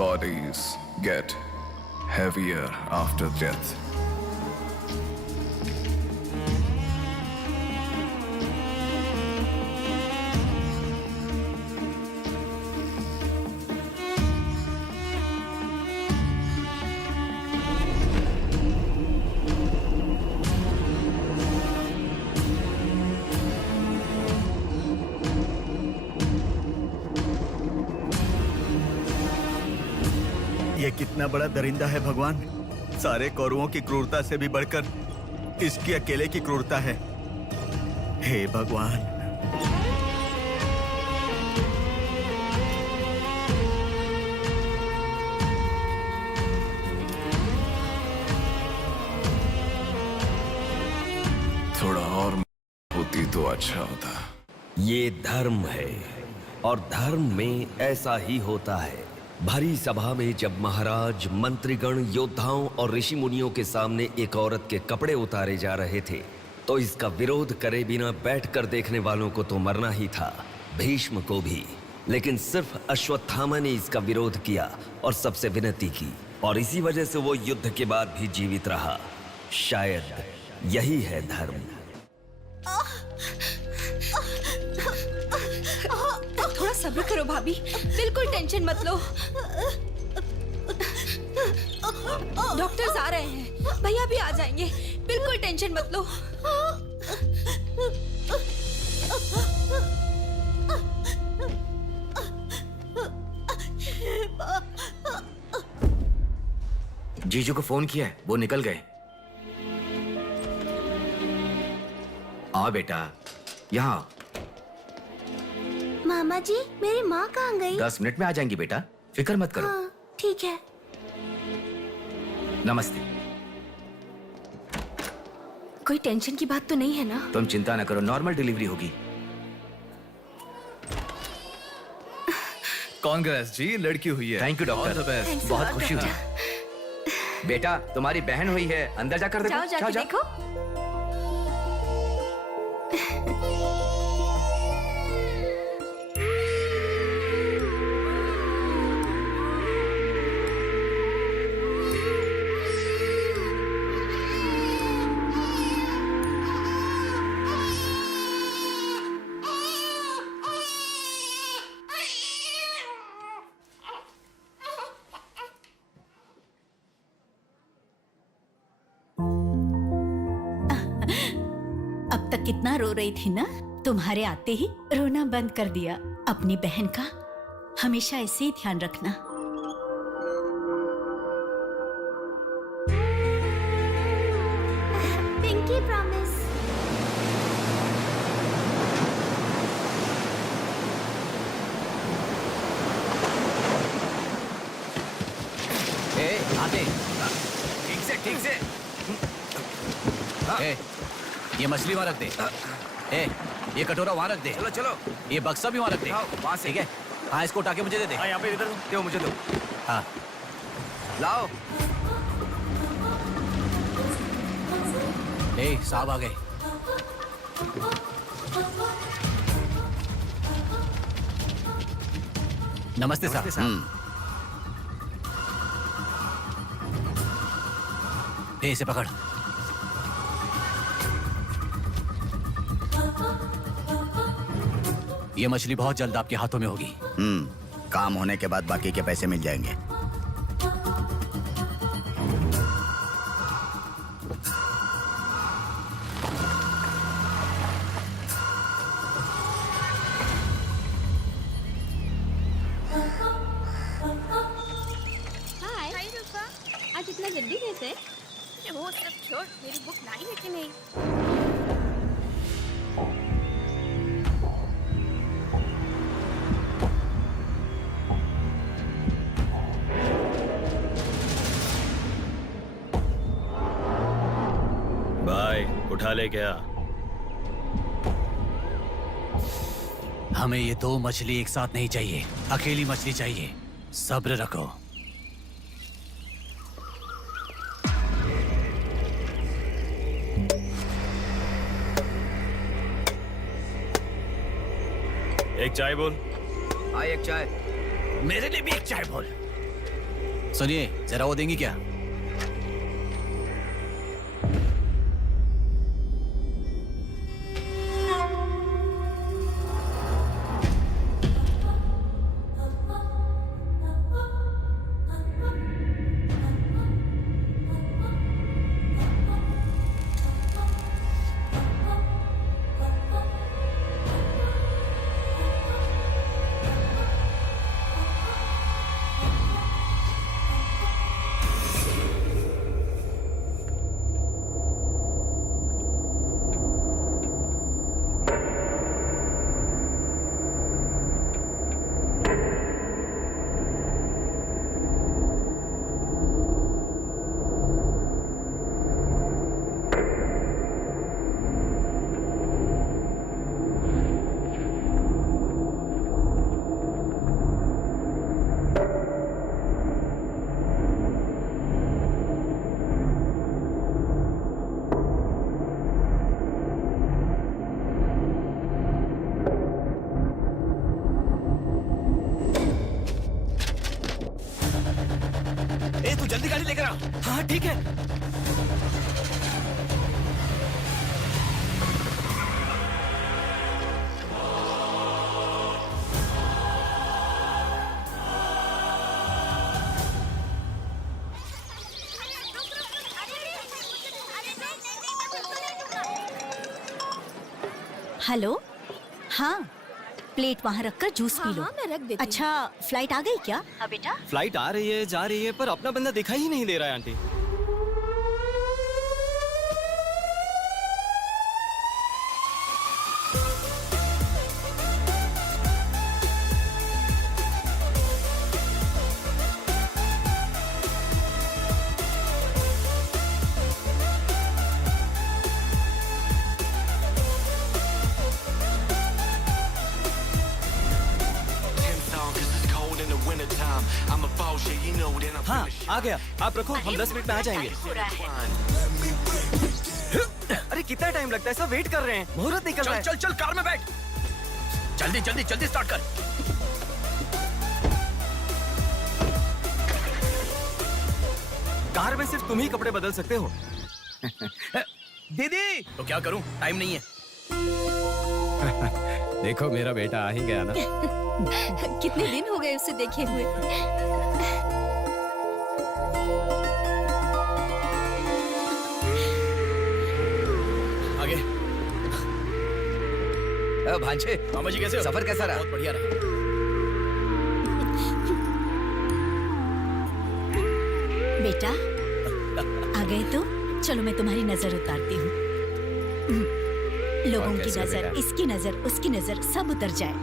Bodies get heavier after death. ये कितना बड़ा दरिंदा है भगवान। सारे कौरवों की क्रूरता से भी बढ़कर इसकी अकेले की क्रूरता है। हे भगवान। थोड़ा और होती तो अच्छा होता। ये धर्म है और धर्म में ऐसा ही होता है। भरी सभा में जब महाराज, मंत्रीगण, योद्धाओं और ऋषि मुनियों के सामने एक औरत के कपड़े उतारे जा रहे थे तो इसका विरोध करे बिना बैठकर देखने वालों को तो मरना ही था, भीष्म को भी। लेकिन सिर्फ अश्वत्थामा ने इसका विरोध किया और सबसे विनती की, और इसी वजह से वो युद्ध के बाद भी जीवित रहा। शायद यही है धर्म। थोड़ा सब्र करो भाभी, बिल्कुल टेंशन मत लो। डॉक्टर्स आ रहे हैं, भैया भी आ जाएंगे, बिल्कुल टेंशन मत लो। जीजू को फोन किया है, वो निकल गए। आओ बेटा, यहाँ। मामा जी, मेरी माँ कहाँ गई? 10 मिनट में आ जाएंगी बेटा, फिक्र मत करो। हाँ, ठीक है। नमस्ते। कोई टेंशन की बात तो नहीं है ना? तुम चिंता न करो, नॉर्मल डिलीवरी होगी। कांग्रेस जी, लड़की हुई है। थैंक यू डॉक्टर, बहुत खुशी हुई। बेटा, तुम्हारी बहन हुई है, अंदर जाकर देखो। जाओ देखो। अब तक कितना रो रही थी ना, तुम्हारे आते ही रोना बंद कर दिया। अपनी बहन का हमेशा ऐसे ही ध्यान रखना। Pinky promise. आते ठीक से। ये मछली वहाँ रख दे। ये कटोरा वहाँ रख दे। चलो। ये बक्सा भी वहाँ रख दे। वहाँ से। ठीक है। हाँ, इसको उठा के मुझे दे दे। यहाँ पे इधर दो, मुझे दो। हाँ, लाओ। साहब आ गए। नमस्ते साहब। इसे पकड़। ये मछली बहुत जल्द आपके हाथों में होगी। काम होने के बाद बाकी के पैसे मिल जाएंगे। हाय रूपा, आज इतना जल्दी कैसे? वो सब छोड़, मेरी बुक लाई है कि नहीं? भाई, उठा ले क्या? हमें ये 2 मछली एक साथ नहीं चाहिए, अकेली मछली चाहिए। सब्र रखो। एक चाय बोल। हाँ, एक चाय। मेरे लिए भी एक चाय बोल। सुनिए, जरा वो देंगी क्या? ए तू जल्दी गाड़ी लेकर आ। हाँ ठीक है। हेलो, हाँ, प्लेट वहाँ रखकर जूस पी लो। हाँ, मैं रख देती हूँ। अच्छा, फ्लाइट आ गई क्या? हाँ बेटा। फ्लाइट आ रही है, जा रही है, पर अपना बंदा दिखाई ही नहीं दे रहा है आंटी। हाँ, आ गया। आप रखो, हम 10 मिनट में आ जाएंगे। अरे कितना टाइम लगता है, सब वेट कर रहे हैं, मुहूर्त निकल रहा है। चल चल कार में बैठ। जल्दी जल्दी जल्दी स्टार्ट कर। कार में सिर्फ तुम ही कपड़े बदल सकते हो। दीदी तो क्या करूं, टाइम नहीं है। देखो मेरा बेटा आ ही गया ना। कितने दिन हो गए उसे देखे हुए। आगे। भांजे, मामा जी कैसे हो? सफर कैसा रहा? बहुत बढ़िया रहा। बेटा, आ गए तो चलो मैं तुम्हारी नजर उतारती हूँ। लोगों की नजर, इसकी नजर, उसकी नजर, सब उतर जाए।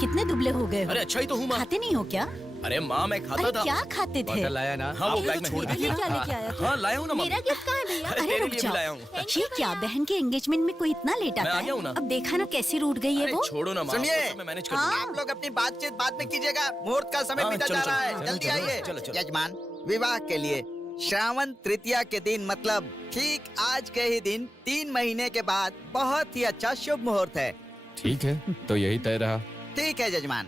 कितने दुबले हो गए हो? अरे अच्छा ही तो हूँ माँ। खाते नहीं हो क्या? अरे माँ मैं खाता अरे था। क्या खाते थे? बॉटल लाया ना। हाँ वो बैग में छोड़ ये क्या लेके आया तू? हाँ लाया हूँ ना माँ। मेरा गिफ्ट कहाँ है भैया? अरे तेरे रुक लिए भी जाओ। लाया हूँ। ये क्या, बहन के एंगेजमेंट में कोई इतना लेट मैं आता आ गया हूँ है? ना। अब देखा ना कैसे रूठ गई है अरे वो। छोड़ो ना माँ। सुनिए, वो सब मैं मैनेज कर हाँ। दूंगा। आप लोग अपनी बातचीत बाद में कीजिएगा, मुहूर्त का समय हाँ, बीता चलो, जा चलो, रहा है। चलो, जल्दी चलो, आइए। चलो, चलो। यजमान, विवाह के लिए श्रावण तृतीया के दिन, मतलब ठीक आज के ही दिन 3 महीने के बाद बहुत ही अच्छा शुभ मुहूर्त है। ठीक है, तो यही तय रहा। ठीक है यजमान।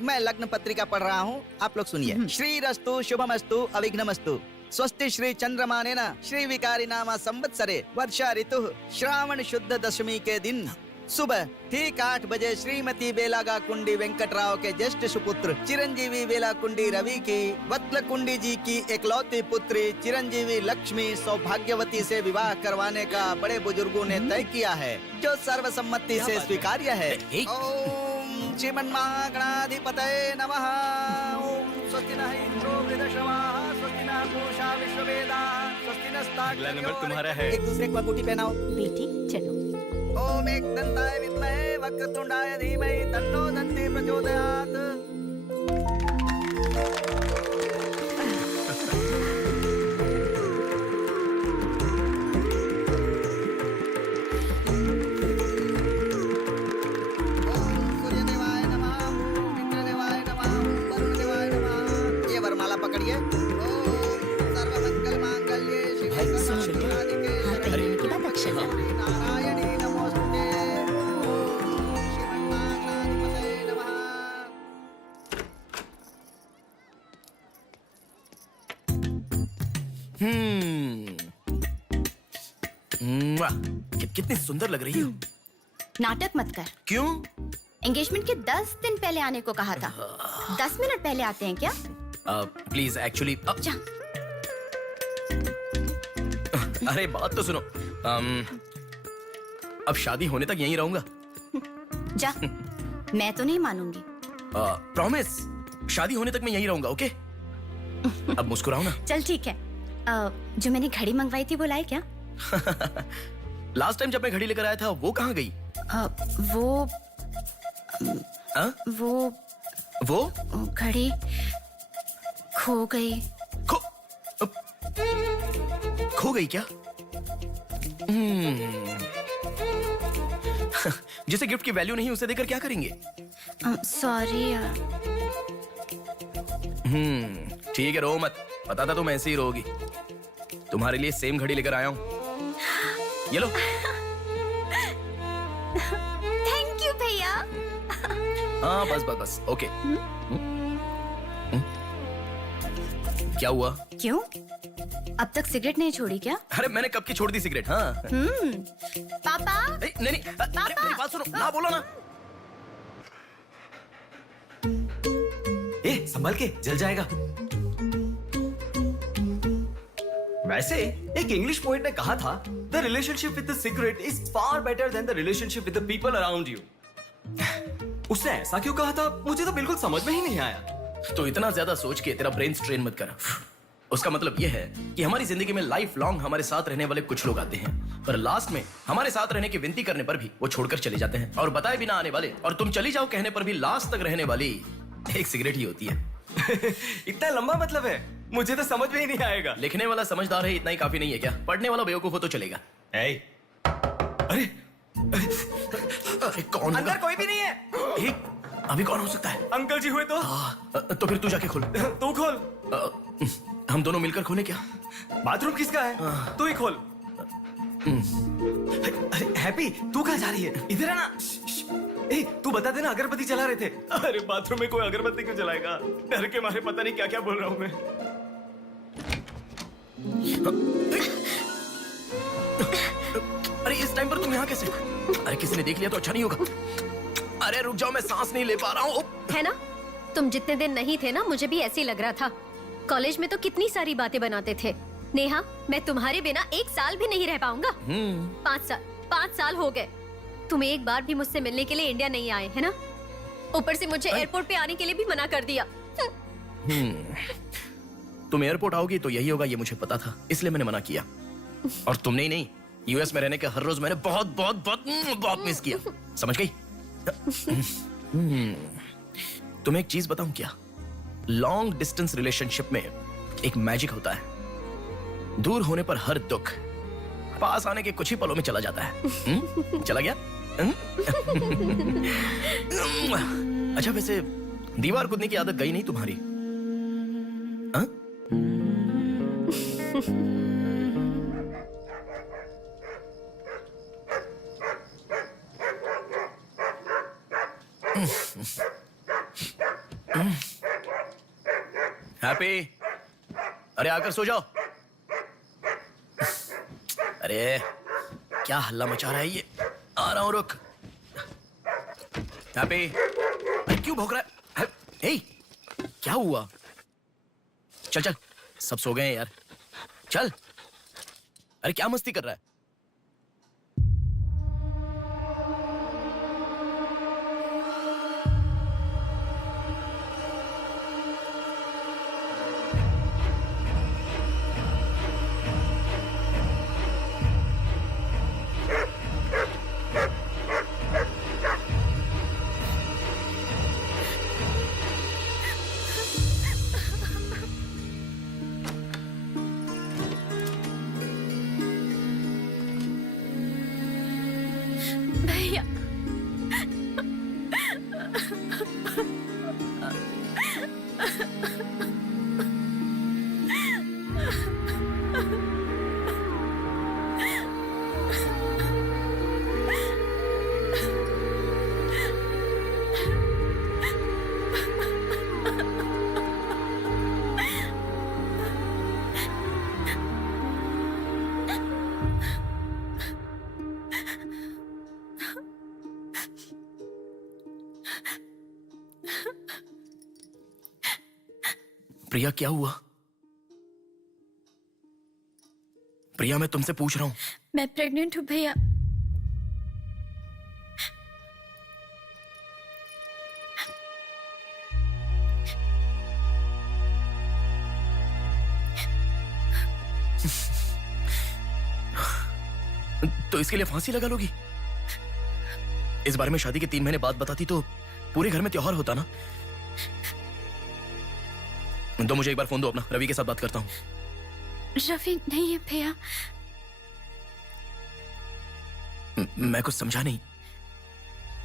मैं लग्न पत्रिका पढ़ रहा हूँ, आप लोग सुनिए। श्रीरस्तु शुभमस्तु अविघ्नमस्तु स्वस्ति श्री चंद्रमानेन श्री विकारी नामा संवत्सरे वर्षा ऋतु श्रावण शुद्ध दशमी के दिन सुबह ठीक 8 बजे श्रीमती बेलागा कुंडी वेंकटराव के ज्येष्ठ सुपुत्र चिरंजीवी बेला कुंडी रवि की वत्ल कुंडी जी की एकलौती पुत्री चिरंजीवी लक्ष्मी सौभाग्यवती से विवाह करवाने का बड़े बुजुर्गों ने तय किया है, जो सर्वसम्मति से स्वीकार्य है। ओम श्रीमन्महागणाधिपतये नमः। ओम स्वस्ति नः इंद्रो वृद्धश्रवाः स्वस्ति नः पूषा विश्ववेदाः स्वस्ति नस्ताक्ष। अगला नंबर तुम्हारा है। एक दूसरे को अंगूठी पहनाओ। बेटी चलो। ओम एकदंताय विद्महे वक्रतुंडाय धीमहि तन्नो दन्ति प्रचोदयात्। ओम सूर्यदेवाय नमः, ओम इंद्रदेवाय नमः, ओम वरुणदेवाय नमः। ये वरमाला पकड़िए। ओम सर्वमंगल मांगल्ये शिवे सर्वार्थ हाथ पहनने के बाद अक्षर डालो। नारायणी नमोस्तुते। ओम श्रीमन्महागणाधिपतये नमः। कितनी सुंदर लग रही हो। नाटक मत कर। क्यों? एंगेजमेंट के 10 दिन पहले आने को कहा था। 10 मिनट पहले आते हैं क्या? प्लीज एक्चुअली जा। अरे बात तो सुनो। अब शादी होने तक यहीं रहूंगा। जा। मैं तो नहीं मानूंगी। प्रॉमिस, शादी होने तक मैं यहीं रहूंगा। ओके? अब मुस्कुराओ ना। चल ठीक है। जो मैंने घड़ी मंगवाई थी वो लाए क्या? लास्ट टाइम जब मैं घड़ी लेकर आया था वो कहाँ गई? वो घड़ी खो गई। खो गई क्या? जिसे गिफ्ट की वैल्यू नहीं उसे देकर क्या करेंगे? सॉरी यार। ठीक है, रो मत। पता था तुम ऐसे ही रोगी। तुम्हारे लिए सेम घड़ी लेकर आया हूँ। ये लो। थैंक यू भैया। हाँ बस ओके। क्या हुआ? क्यों? अब तक सिगरेट नहीं छोड़ी क्या? अरे मैंने कब की छोड़ दी सिगरेट। हाँ। पापा। नहीं अरे मेरी बात सुनो ना, बोलो ना। संभल के, जल जाएगा। वैसे एक इंग्लिश पोएट ने कहा था, the relationship with the cigarette is far better than the relationship with the people around you. उसने ऐसा क्यों कहा था, मुझे तो बिल्कुल समझ में ही नहीं आया। तो इतना ज्यादा सोच के तेरा ब्रेन स्ट्रेन मत कर। उसका मतलब यह है कि हमारी जिंदगी में लाइफ लॉन्ग हमारे साथ रहने वाले कुछ लोग आते हैं, पर लास्ट में हमारे साथ रहने की विनती करने पर भी वो छोड़कर चले जाते हैं, और बताए बिना आने वाले और तुम चली जाओ कहने पर भी लास्ट तक रहने वाली एक सिगरेट ही होती है। इतना लंबा मतलब है, मुझे तो समझ में ही नहीं आएगा। लिखने वाला समझदार है इतना ही काफी नहीं है क्या? पढ़ने वाला बेवकूफ हो तो चलेगा। अरे कौन? अंदर कोई भी नहीं है। अभी कौन हो सकता है? अंकल जी हुए तो? तो फिर तू जाके खोल। तू खोल। हम दोनों मिलकर खोले क्या? बाथरूम किसका है? तू ही खोल। हैप्पी, तू कहाँ जा रही है? इधर है ना। तू बता देना, अगरबत्ती जला रहे थे। अरे बाथरूम में कोई अगरबत्ती क्यों जलाएगा? डर के मारे पता नहीं क्या क्या बोल रहा हूँ मैं। अरे इस टाइम पर तुम यहाँ कैसे? अरे किसी ने देख लिया तो अच्छा नहीं होगा। अरे रुक जाओ, मैं सांस नहीं ले पा रहा हूँ। है ना, तुम जितने दिन नहीं थे ना, मुझे भी ऐसे ही लग रहा था। कॉलेज में तो कितनी सारी बातें बनाते थे। नेहा, मैं तुम्हारे बिना 1 साल भी नहीं रह पाऊंगा। 5 साल हो गए। तुम एक बार भी मुझसे मिलने के लिए इंडिया नहीं आए, है ना? ऊपर से मुझे एयरपोर्ट पे आने के लिए भी मना कर दिया। तुम एयरपोर्ट आओगी तो यही होगा, ये मुझे पता था, इसलिए मैंने मना किया। और तुमने ही नहीं, यूएस में रहने के हर रोज मैंने बहुत बहुत बहुत बहुत मिस किया। समझ गई? तुम्हें एक चीज बताऊं क्या? लॉन्ग डिस्टेंस रिलेशनशिप में एक मैजिक होता है। दूर होने पर हर दुख पास आने के कुछ ही पलों में चला जाता है। चला गया? अच्छा वैसे दीवार कूदने की आदत गई नहीं तुम्हारी? हैप्पी, अरे आकर सो जाओ। अरे क्या हल्ला मचा रहा है ये? आ रहा हूं, रुक। हैप्पी, अरे क्यों भौंक रहा है? हे, क्या हुआ? चल चल, सब सो गए हैं यार, चल। अरे क्या मस्ती कर रहा है? भैया, प्रिया क्या हुआ? प्रिया मैं तुमसे पूछ रहा हूं। मैं प्रेग्नेंट हूँ भैया। तो इसके लिए फांसी लगा लोगी? इस बारे में शादी के 3 महीने बाद बताती तो पूरे घर में त्योहार होता ना। तो मुझे एक बार फोन दो अपना, रवि के साथ बात करता हूँ। रवि नहीं है भैया। मैं कुछ समझा नहीं।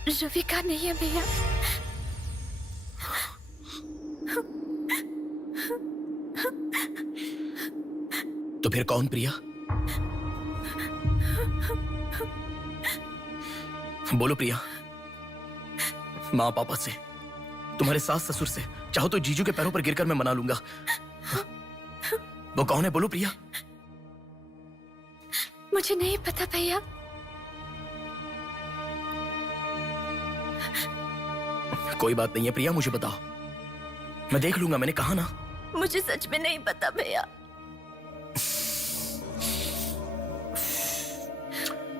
रवि का नहीं है भैया। तो फिर कौन प्रिया? बोलो प्रिया। माँ पापा से, तुम्हारे सास ससुर से, चाहो तो जीजू के पैरों पर गिरकर मैं मना लूंगा। वो कौन है बोलो प्रिया। मुझे नहीं पता भैया। कोई बात नहीं है प्रिया, मुझे बताओ, मैं देख लूंगा, मैंने कहा ना। मुझे सच में नहीं पता भैया।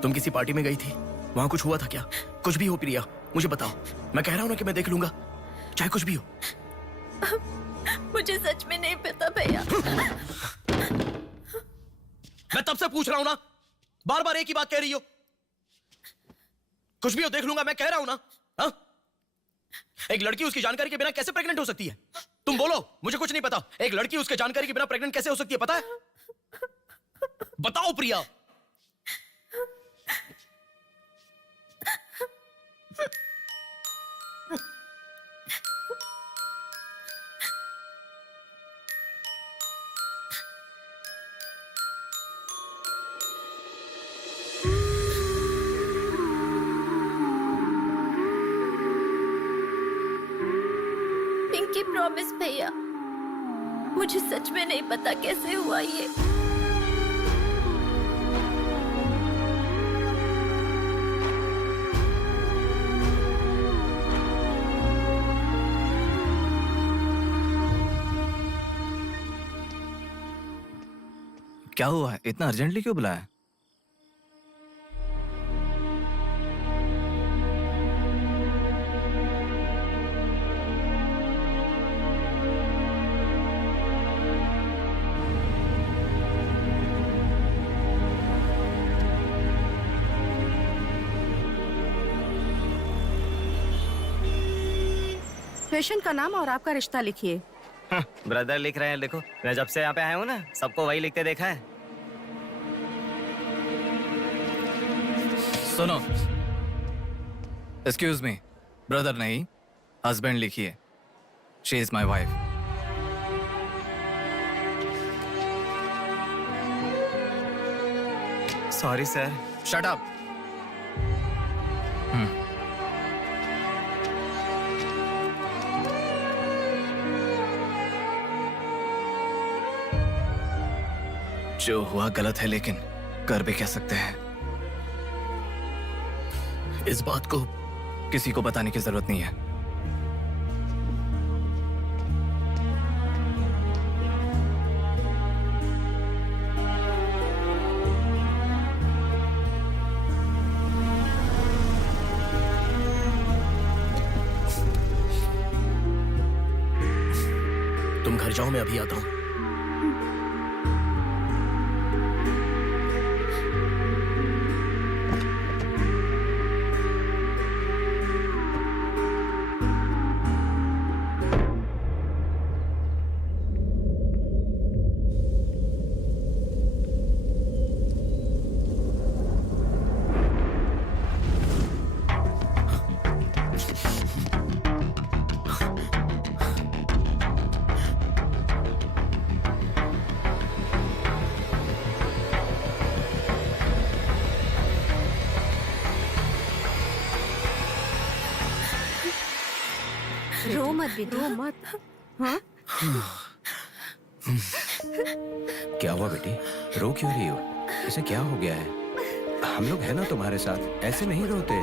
तुम किसी पार्टी में गई थी, वहां कुछ हुआ था क्या? कुछ भी हो प्रिया, मुझे बताओ। मैं कह रहा हूं ना कि मैं देख लूंगा, चाहे कुछ भी हो। मुझे सच में नहीं पता भैया। मैं तब से पूछ रहा हूं ना, बार बार एक ही बात कह रही हो। कुछ भी हो देख लूंगा, मैं कह रहा हूं ना। हा? एक लड़की उसकी जानकारी के बिना कैसे प्रेग्नेंट हो सकती है? तुम बोलो, मुझे कुछ नहीं पता। एक लड़की उसके जानकारी के बिना प्रेग्नेंट कैसे हो सकती है, पता है? बताओ प्रिया। पिंकी प्रॉमिस भैया, मुझे सच में नहीं पता कैसे हुआ ये। क्या हुआ है? इतना अर्जेंटली क्यों बुलाया? पेशेंट का नाम और आपका रिश्ता लिखिए। ब्रदर लिख रहे हैं, देखो। मैं जब से यहाँ पे आया हूँ ना, सबको वही लिखते देखा है। सुनो, एक्सक्यूज मी, ब्रदर नहीं, हस्बैंड लिखिए। She is my wife. Sorry sir. Shut up. जो हुआ गलत है, लेकिन कर भी कह सकते हैं। इस बात को किसी को बताने की जरूरत नहीं है। तुम घर जाओ, मैं अभी आता हूं। रो मत बेटा, रो मत। हाँ? क्या हुआ बेटी? रो क्यों रही हो? इसे क्या हो गया है? हम लोग हैं ना तुम्हारे साथ, ऐसे नहीं रोते।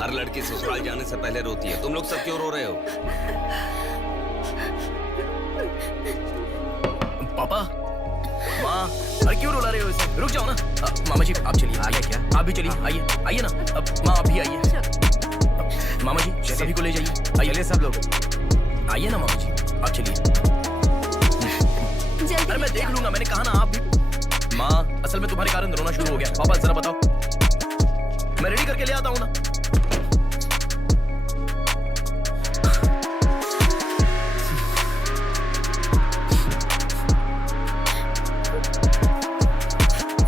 हर लड़की ससुराल जाने से पहले रोती है, तुम लोग सब क्यों रो रहे हो? पापा, माँ, अरे क्यों रुला रहे हो इसे? रुक जाओ ना। मामा जी आप चलिए। आगे क्या? आप भी चलिए, आइए आइए ना। माँ आप भी आइए। मामा जी सभी को ले जाइए। आइए सब लोग आइए ना मामा जी, आप चलिए। अरे मैं देख लूंगा, मैंने कहा ना आप भी। माँ असल में तुम्हारे कारण रोना शुरू हो गया। पापा जरा बताओ, मैं रेडी करके ले आता हूँ ना।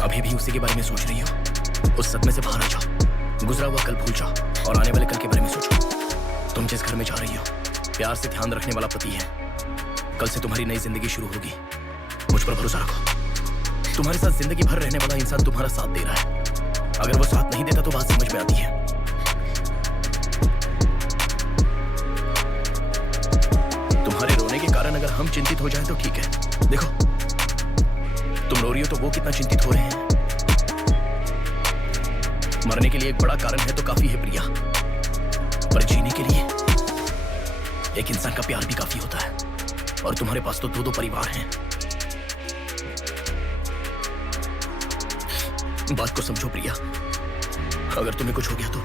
अभी भी उसी के बारे में सोच रही हो? उस सदमे से बाहर आ जाओ, गुजरा हुआ कल भूल जाओ और आने वाले कल के बारे में सोचो। तुम जिस घर में जा रही हो, प्यार से ध्यान रखने वाला पति है। कल से तुम्हारी नई जिंदगी शुरू होगी। मुझ पर भरोसा रखो। तुम्हारे साथ जिंदगी भर रहने वाला इंसान तुम्हारा साथ दे रहा है। अगर वो साथ नहीं देता तो बात समझ में आती है। तुम्हारे रोने के कारण अगर हम चिंतित हो जाए तो ठीक है। देखो तुम रो रही हो तो वो कितना चिंतित हो रहे हैं। मरने के लिए एक बड़ा कारण है तो काफी है प्रिया, पर जीने के लिए एक इंसान का प्यार भी काफी होता है। और तुम्हारे पास तो दो परिवार हैं। बात को समझो प्रिया, अगर तुम्हें कुछ हो गया तो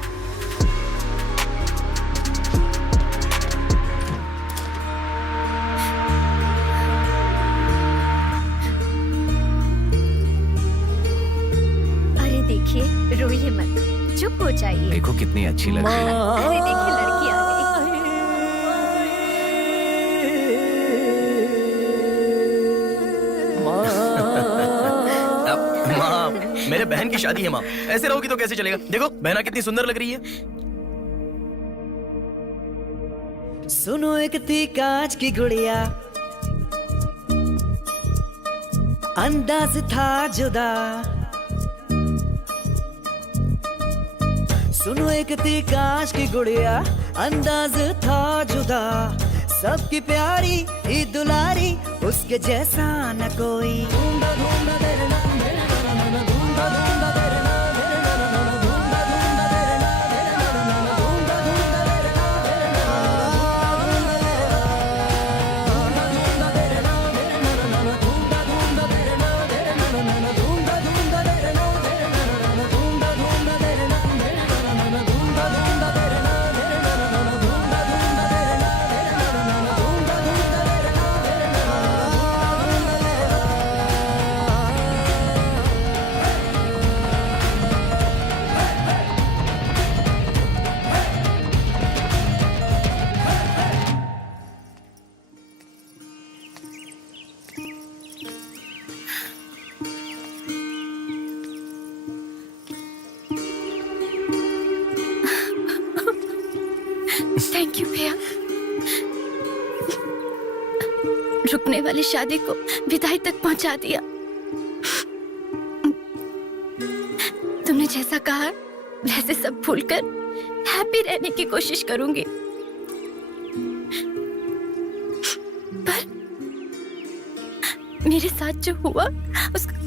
अरे देखिए, रोइए मत, चुप हो जाइए। देखो कितनी अच्छी लग रही है। अरे देखिए लड़की आ गई। माँ, मेरे बहन की शादी है माँ, ऐसे रहोगी तो कैसे चलेगा? देखो बहना कितनी सुंदर लग रही है। सुनो एक थी कांच की गुड़िया, अंदाज था जुदा। सुनो एक थी कांच की गुड़िया, अंदाज था जुदा। सबकी प्यारी ही दुलारी, उसके जैसा न कोई। थैंक यू भैया, रुकने वाली शादी को विदाई तक पहुंचा दिया। तुमने जैसा कहा वैसे सब भूलकर हैप्पी रहने की कोशिश करूंगी। पर मेरे साथ जो हुआ उसका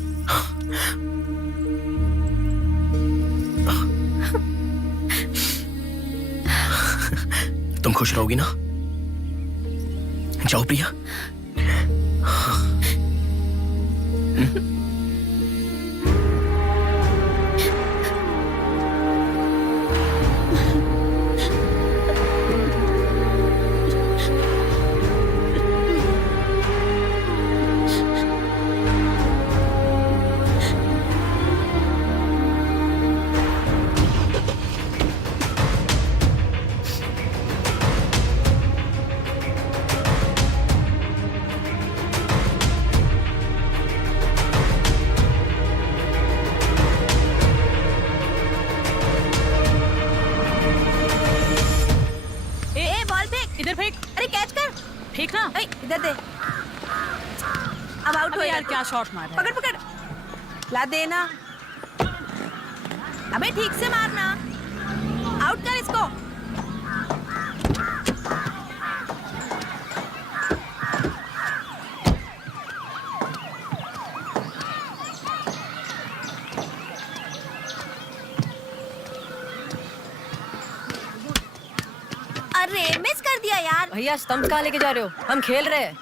तुम खुश रहोगी ना? जाओ प्रिया। इधर फेंक। अरे कैच कर, फेंक ना। इधर दे। अब आउट हो यार, क्या शॉट मारा। पकड़ पकड़, ला देना। अबे ठीक से मारना, आउट कर इसको। अरे मिस कर दिया यार। भैया स्टंप कहाँ लेके जा रहे हो? हम खेल रहे हैं।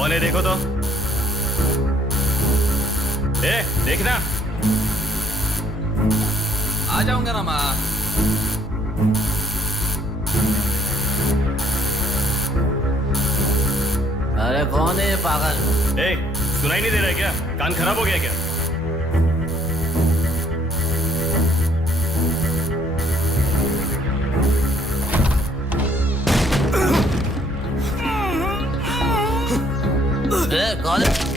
कौन है देखो तो। देखना। आ जाऊंगा ना माँ। अरे कौन है ये पागल? सुनाई नहीं दे रहा है क्या? कान खराब हो गया क्या? कौन है?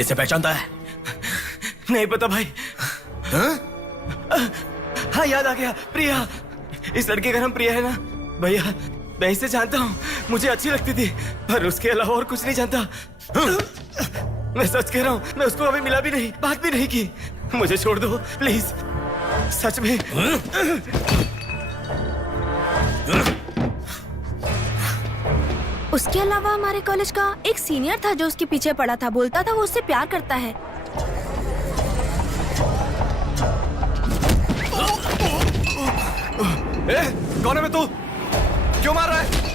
इसे पहचानता है? नहीं पता भाई। हाँ याद आ गया, प्रिया। इस लड़के का नाम प्रिया है ना भैया? मैं इसे जानता हूँ, मुझे अच्छी लगती थी, पर उसके अलावा और कुछ नहीं जानता। मैं सच कह रहा हूँ, मैं उसको अभी मिला भी नहीं, बात भी नहीं की। मुझे छोड़ दो प्लीज, सच में। उसके अलावा हमारे कॉलेज का एक सीनियर था जो उसके पीछे पड़ा था, बोलता था वो उससे प्यार करता है। कौन है तू? क्यों मार रहा है?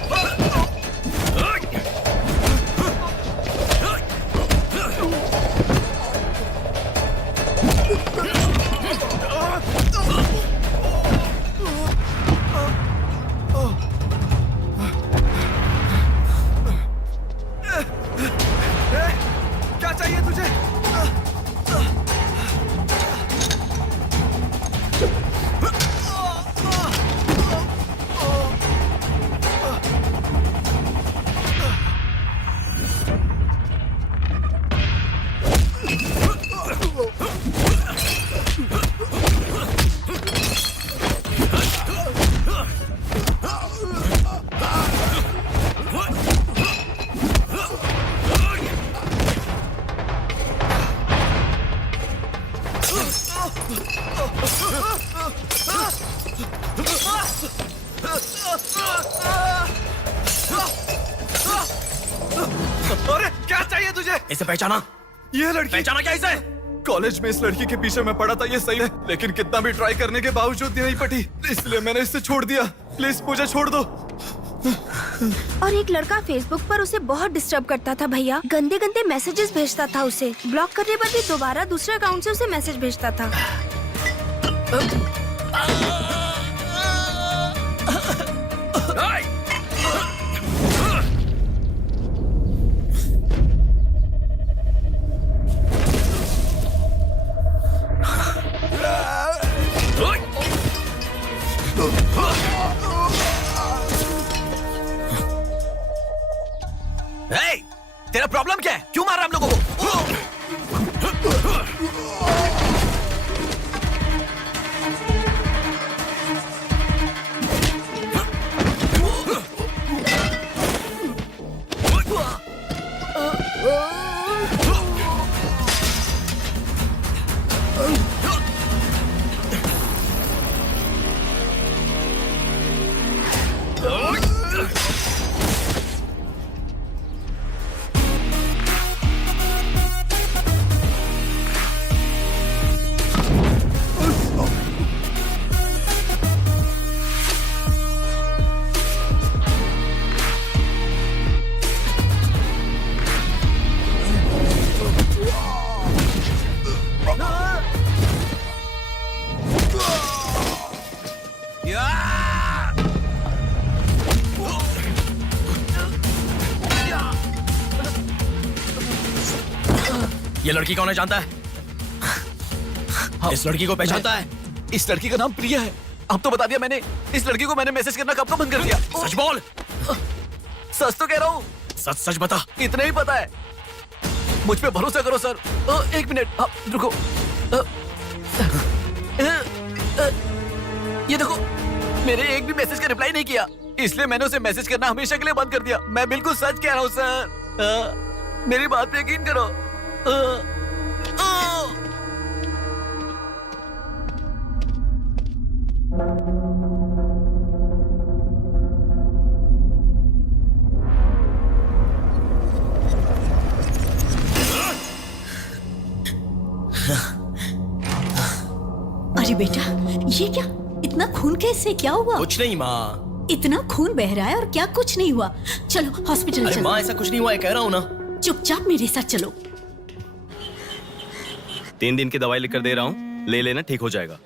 क्या चाहिए तुझे? अरे क्या चाहिए तुझे? इसे पहचाना? ये लड़की पहचाना क्या इसे? कॉलेज में इस लड़की के पीछे मैं पड़ा था, ये सही है, लेकिन कितना भी ट्राई करने के बावजूद नहीं पटी, इसलिए मैंने इसे छोड़ दिया। प्लीज मुझे छोड़ दो। और एक लड़का फेसबुक पर उसे बहुत डिस्टर्ब करता था भैया, गंदे गंदे मैसेजेस भेजता था उसे। ब्लॉक करने पर भी दोबारा दूसरे अकाउंट से उसे मैसेज भेजता था। तेरा प्रॉब्लम क्या है? क्यों मार रहा है हम लोगों को? ये लड़की कौन है जानता है? इस लड़की को पहचानता है? इस लड़की का नाम प्रिया है। अब तो बता दिया मैंने। इस लड़की को मैंने मैसेज करना कब का बंद कर दिया। सच बोल। सच तो कह रहा हूँ। सच सच बता। इतना ही पता है। मुझ पे भरोसा करो सर। एक मिनट रुको। ये देखो, मेरे एक भी मैसेज का रिप्लाई नहीं किया, इसलिए मैंने उसे मैसेज करना हमेशा के लिए बंद कर दिया। मैं बिल्कुल सच कह रहा हूँ सर। मेरी बात पे यकीन करो। अरे बेटा, ये क्या? इतना खून कैसे? क्या हुआ? कुछ नहीं माँ। इतना खून बह रहा है और क्या कुछ नहीं हुआ? चलो हॉस्पिटल अरे चलो। माँ ऐसा कुछ नहीं हुआ है, कह रहा हूँ ना। चुपचाप मेरे साथ चलो। 3 दिन की दवाई लिख कर दे रहा हूँ, ले लेना, ठीक हो जाएगा।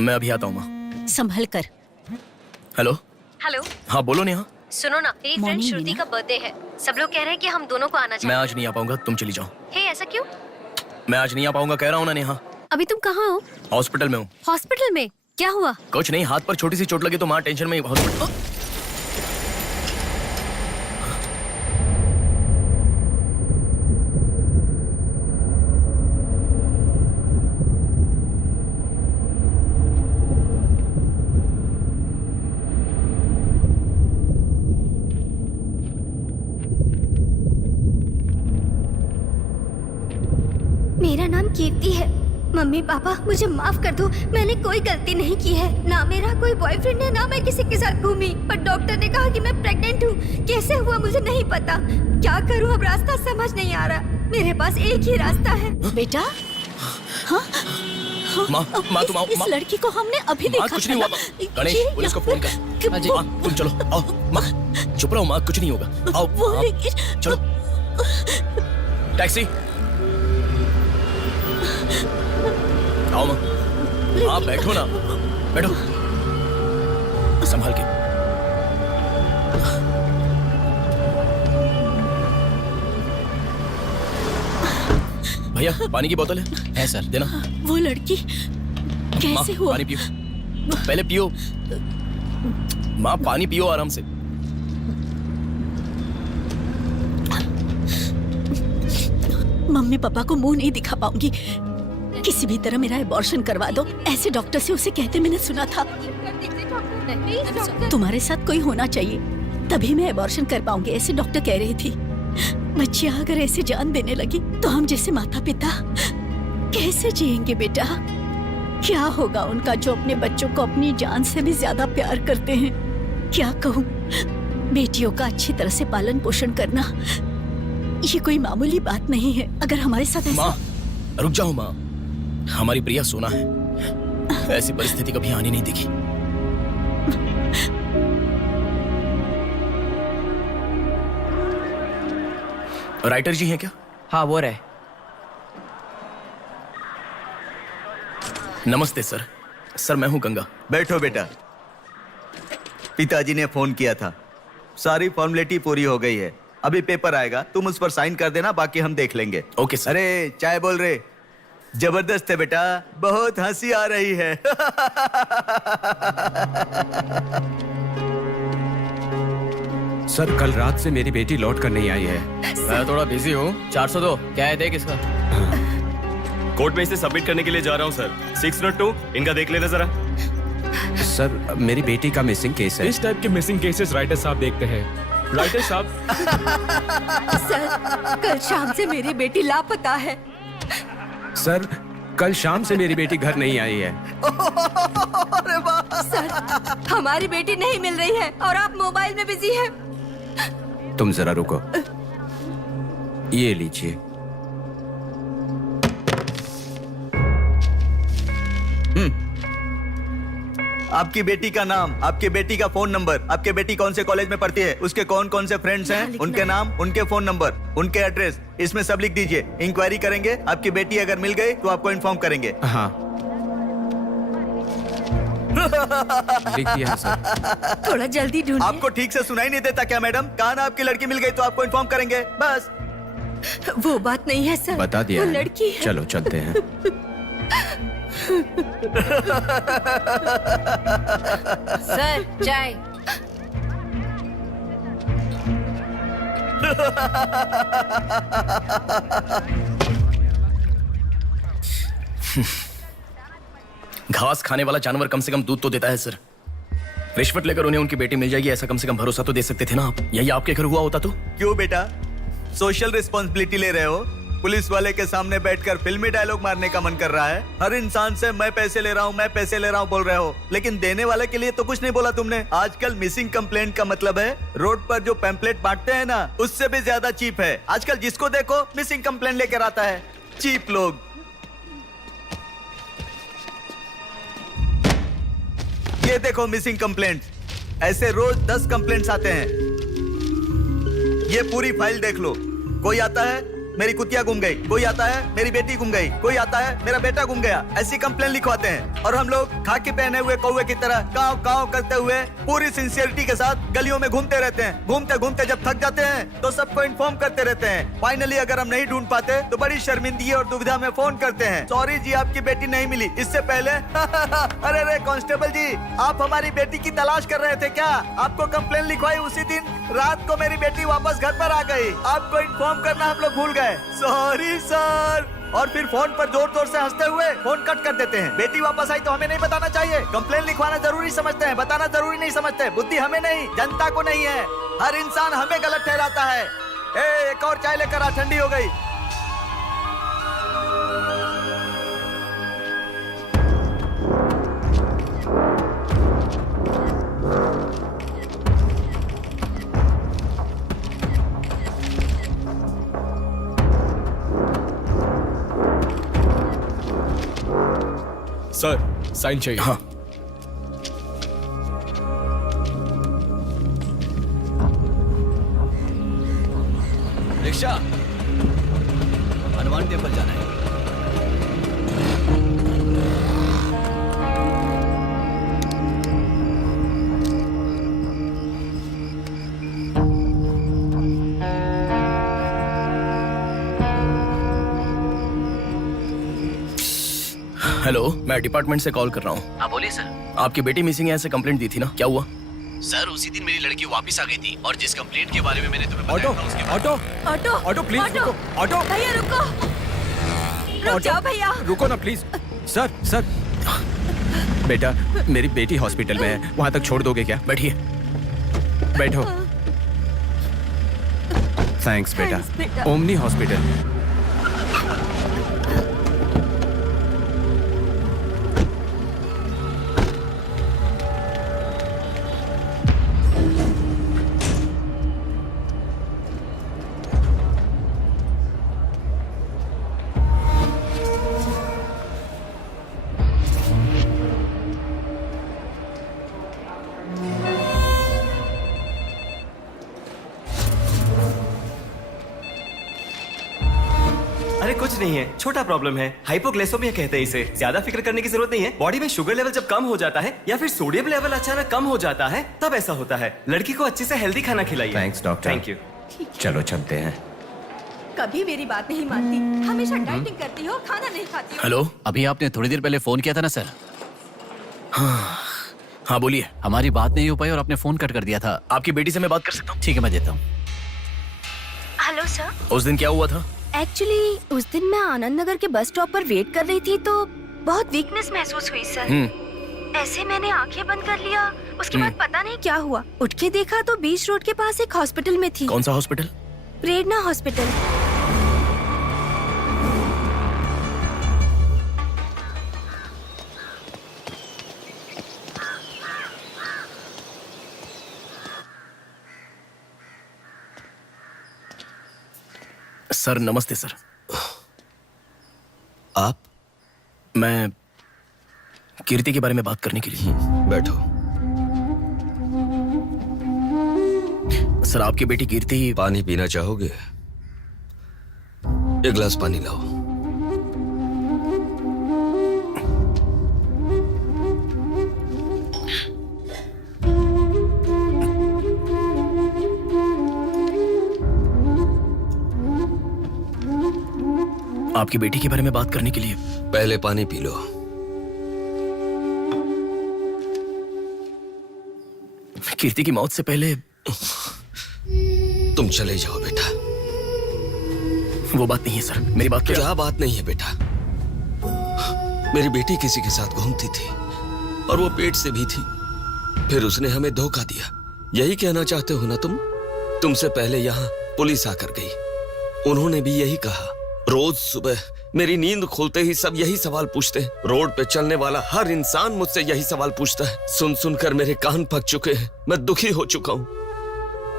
मैं अभी आता हूँ माँ। संभल कर। हेलो। हेलो। हाँ बोलो नेहा। सुनो ना, मेरी फ्रेंड श्रुति का बर्थडे है। सब लोग कह रहे हैं कि हम दोनों को आना मैं चाहिए। आज नहीं आ पाऊंगा, तुम चली जाओ। हे, ऐसा क्यों? मैं आज नहीं आ पाऊंगा, कह रहा हूँ ना नेहा। अभी तुम कहाँ हो? हॉस्पिटल में हूँ। हॉस्पिटल में? क्या हुआ? कुछ नहीं, हाथ पर छोटी सी चोट लगी तो माँ टेंशन में हॉस्पिटल। मेरा नाम कीर्ति है। मम्मी पापा मुझे माफ कर दो, मैंने कोई गलती नहीं की है। ना मेरा कोई बॉयफ्रेंड है, ना मैं किसी के साथ घूमी। पर डॉक्टर ने कहा कि मैं प्रेग्नेंट हूँ। कैसे हुआ मुझे नहीं पता। क्या करूँ अब, रास्ता समझ नहीं आ रहा। मेरे पास एक ही रास्ता है। बेटा, हाँ? माँ तुम आओ। इस लड़की को हमने अभी देखा। कुछ नहीं हुआ माँ। गणेश, पुलिस को फोन कर। माँ तुम चलो, आओ। माँ चुप रहो माँ, कुछ नहीं होगा। आओ चलो। टैक्सी। आओ माँ। आप बैठो ना, बैठो संभाल के। भैया पानी की बोतल है सर, देना। वो लड़की कैसे हुआ? पानी पियो, पहले पियो माँ, पानी पियो आराम से। मम्मी पापा को मुंह नहीं दिखा पाऊंगी। किसी भी तरह मेरा एबॉर्शन करवा दो, ऐसे डॉक्टर से उसे कहते मैंने सुना था। तुम्हारे साथ कोई होना चाहिए, तभी मैं एबॉर्शन कर पाऊंगी, ऐसे डॉक्टर कह रही थी। बच्चियां अगर ऐसे जान देने लगी तो हम जैसे माता पिता कैसे जिएंगे बेटा? क्या होगा उनका जो अपने बच्चों को अपनी जान से भी ज्यादा प्यार करते हैं? क्या कहूँ, बेटियों का अच्छी तरह से पालन पोषण करना ये कोई मामूली बात नहीं है। अगर हमारे साथ ऐसा... माँ रुक जाओ माँ, हमारी प्रिया सोना है, ऐसी परिस्थिति कभी आनी नहीं देखी। राइटर जी हैं क्या? हाँ वो रहे। नमस्ते सर। सर मैं हूँ गंगा। बैठो बेटा। पिताजी ने फोन किया था, सारी फॉर्मेलिटी पूरी हो गई है। अभी पेपर आएगा, तुम उस पर साइन कर देना, बाकी हम देख लेंगे। Okay sir. अरे चाय बोल रहे? जबरदस्त है बेटा, बहुत हंसी आ रही है। सर कल रात से मेरी बेटी लौट कर नहीं आई है। मैं थोड़ा बिजी हूँ। 402 क्या है, देख इसका। कोर्ट में इसे सबमिट करने के लिए जा रहा हूँ सर। 602 इनका देख लेना जरा। सर मेरी बेटी का मिसिंग केस है। इस टाइप के मिसिंग केसेस राइटर साहब देखते हैं। राइटर साहब। सर कल शाम से मेरी बेटी लापता है। सर कल शाम से मेरी बेटी घर नहीं आई है। सर हमारी बेटी नहीं मिल रही है और आप मोबाइल में बिजी हैं। तुम जरा रुको, ये लीजिए। आपकी बेटी का नाम, आपकी बेटी का फोन नंबर, आपकी बेटी कौन से कॉलेज में पढ़ती है, उसके कौन कौन से फ्रेंड्स हैं, उनके नाम, उनके फोन नंबर, उनके एड्रेस, इसमें सब लिख दीजिए। इंक्वायरी करेंगे, आपकी बेटी अगर मिल गई तो आपको इन्फॉर्म करेंगे। हाँ लिख दिया सर। थोड़ा जल्दी ढूंढिए। आपको ठीक से सुनाई नहीं देता क्या मैडम? कहा ना आपकी लड़की मिल गई तो आपको इन्फॉर्म करेंगे, बस। वो बात नहीं है सर। बता दिया वो है ना? लड़की है। चलो चलते हैं। सर चाय। घास खाने वाला जानवर कम से कम दूध तो देता है सर। रिश्वत लेकर उन्हें उनकी बेटी मिल जाएगी, ऐसा कम से कम भरोसा तो दे सकते थे ना आप। यही आपके घर हुआ होता तो? क्यों बेटा, सोशल रिस्पॉन्सिबिलिटी ले रहे हो? पुलिस वाले के सामने बैठकर फिल्मी डायलॉग मारने का मन कर रहा है? हर इंसान से मैं पैसे ले रहा हूँ, मैं पैसे ले रहा हूँ बोल रहे हो, लेकिन देने वाले के लिए तो कुछ नहीं बोला तुमने। आजकल मिसिंग कंप्लेंट का मतलब है रोड पर जो पैम्पलेट बांटते हैं ना, उससे भी ज्यादा चीप है। आजकल जिसको देखो मिसिंग कंप्लेंट लेकर आता है, चीप लोग। ये देखो मिसिंग कंप्लेंट, ऐसे रोज 10 कंप्लेंट्स आते हैं। ये पूरी फाइल देख लो। कोई आता है मेरी कुतिया गुम गई, कोई आता है मेरी बेटी गुम गई, कोई आता है मेरा बेटा गुम गया, ऐसी कंप्लेंट लिखवाते हैं। और हम लोग खाकी पहने हुए कौवे की तरह काव काव करते हुए पूरी सिंसियरिटी के साथ गलियों में घूमते रहते हैं। घूमते घूमते जब थक जाते हैं तो सबको इन्फॉर्म करते रहते हैं। फाइनली अगर हम नहीं ढूंढ पाते तो बड़ी शर्मिंदगी और दुविधा में फोन करते हैं, सॉरी जी आपकी बेटी नहीं मिली। इससे पहले अरे रे कांस्टेबल जी, आप हमारी बेटी की तलाश कर रहे थे क्या? आपको कंप्लेंट लिखवाई उसी दिन रात को मेरी बेटी वापस घर पर आ गई। आपको इन्फॉर्म करना हम लोग भूल गए, सॉरी सर। और फिर फोन पर जोर जोर से हंसते हुए फोन कट कर देते हैं। बेटी वापस आई तो हमें नहीं बताना चाहिए। कंप्लेंट लिखवाना जरूरी समझते हैं, बताना जरूरी नहीं समझते। बुद्धि हमें नहीं, जनता को नहीं है। हर इंसान हमें गलत ठहराता है। एक और चाय लेकर आ, ठंडी हो गई। सर साइन चाहिए। हाँ। रिक्शा, हनुमान टेम्पल जाना है। हेलो, मैं डिपार्टमेंट से कॉल कर रहा हूँ। हाँ बोलिए सर। आपकी बेटी मिसिंग है ऐसे कंप्लेंट दी थी ना, क्या हुआ? सर उसी दिन मेरी लड़की वापस आ गई थी और जिस कंप्लेंट के बारे में मैंने तुम्हें ऑटो बताया था उसके ऑटो ऑटो ऑटो प्लीज रुको। ऑटो भैया रुको, रुक जाओ भैया। रुको ना प्लीज। सर सर, बेटा मेरी बेटी हॉस्पिटल में है, वहां तक छोड़ दोगे क्या? बैठिए। बैठो। थैंक्स बेटा। Omni hospital. अरे कुछ नहीं है, छोटा प्रॉब्लम है, हाइपोग्लाइसेमिया कहते हैं इसे। ज्यादा फिक्र करने की जरूरत नहीं है। बॉडी में शुगर लेवल जब कम हो जाता है या फिर सोडियम लेवल अचानक कम हो जाता है तब ऐसा होता है। लड़की को अच्छे से हेल्दी खाना खिलाइए। Thanks doctor. Thank you. चलो चलते हैं। कभी मेरी बात नहीं मानती, हमेशा डाइटिंग करती हो, खाना नहीं खाती हो। हेलो, अभी आपने थोड़ी देर पहले फोन किया था ना सर। हाँ बोलिए। हमारी बात नहीं हो पाई और आपने फोन कट कर दिया था। आपकी बेटी से मैं बात कर सकता हूँ? ठीक है, मैं देता हूँ। Hello sir. उस दिन क्या हुआ था? एक्चुअली उस दिन मैं आनंद नगर के बस स्टॉप पर वेट कर रही थी तो बहुत वीकनेस महसूस हुई सर। ऐसे मैंने आंखें बंद कर लिया। उसके बाद पता नहीं क्या हुआ, उठ के देखा तो बीच रोड के पास एक हॉस्पिटल में थी। कौन सा हॉस्पिटल? प्रेरणा हॉस्पिटल। सर नमस्ते सर। आप? मैं कीर्ति के बारे में बात करने के लिए। बैठो। सर आपकी बेटी कीर्ति। पानी पीना चाहोगे? एक गिलास पानी लाओ। आपकी बेटी के बारे में बात करने के लिए। पहले पानी पी लो। कीर्ति की मौत से पहले तुम चले जाओ बेटा। वो बात नहीं है सर, मेरी बात क्या बात नहीं है बेटा? मेरी बेटी किसी के साथ घूमती थी और वो पेट से भी थी, फिर उसने हमें धोखा दिया। यही कहना चाहते हो ना तुम? तुमसे पहले यहाँ पुलिस आकर गई, उन्होंने भी यही कहा। रोज सुबह मेरी नींद खुलते ही सब यही सवाल पूछते हैं। रोड पे चलने वाला हर इंसान मुझसे यही सवाल पूछता है। सुन सुनकर मेरे कान पक चुके हैं, मैं दुखी हो चुका हूँ।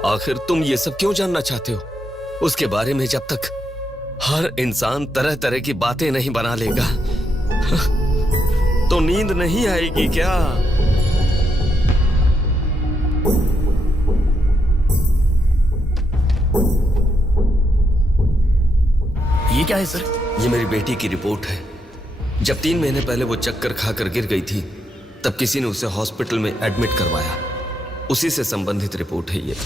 आखिर तुम ये सब क्यों जानना चाहते हो? उसके बारे में जब तक हर इंसान तरह तरह की बातें नहीं बना लेगा तो नींद नहीं आएगी क्या? ये क्या है सर? ये मेरी बेटी की रिपोर्ट है। जब 3 महीने पहले वो चक्कर खाकर गिर गई थी, तब किसी ने उसे हॉस्पिटल में एडमिट करवाया। उसी से संबंधित रिपोर्ट है ये।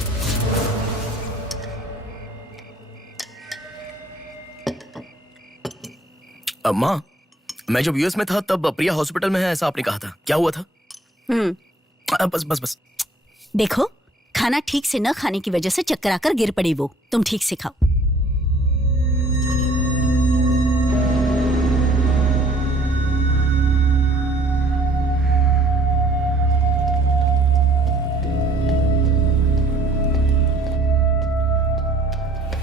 माँ, मैं जब यूएस में था तब प्रिया हॉस्पिटल में है ऐसा आपने कहा था, क्या हुआ था? बस बस बस। देखो, खाना ठीक से न खाने की वजह से चक्कर आकर गिर पड़ी वो। तुम ठीक से खाओ।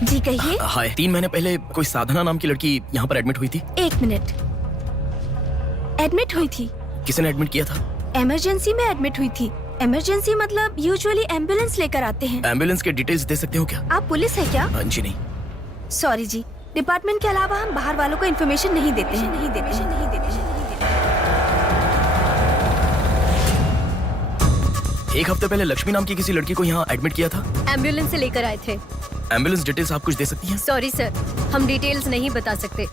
जी कहिए। हाय। 3 महीने पहले कोई साधना नाम की लड़की यहाँ पर एडमिट हुई थी। 1 मिनट। एडमिट हुई थी? किसने एडमिट किया था? इमरजेंसी में एडमिट हुई थी। इमरजेंसी मतलब यूजुअली एम्बुलेंस लेकर आते हैं। एम्बुलेंस के डिटेल्स दे सकते हो क्या? आप पुलिस है क्या? जी नहीं। सॉरी जी, डिपार्टमेंट के अलावा हम बाहर वालों को इन्फॉर्मेशन नहीं देते हैं। नहीं देते हैं, नहीं देते हैं। 1 हफ्ते पहले लक्ष्मी नाम की किसी लड़की को यहाँ एडमिट किया था। एम्बुलेंस से लेकर आए थे। एम्बुलेंस डिटेल्स आप कुछ दे सकती हैं? सॉरी सर, हम डिटेल्स नहीं बता सकते।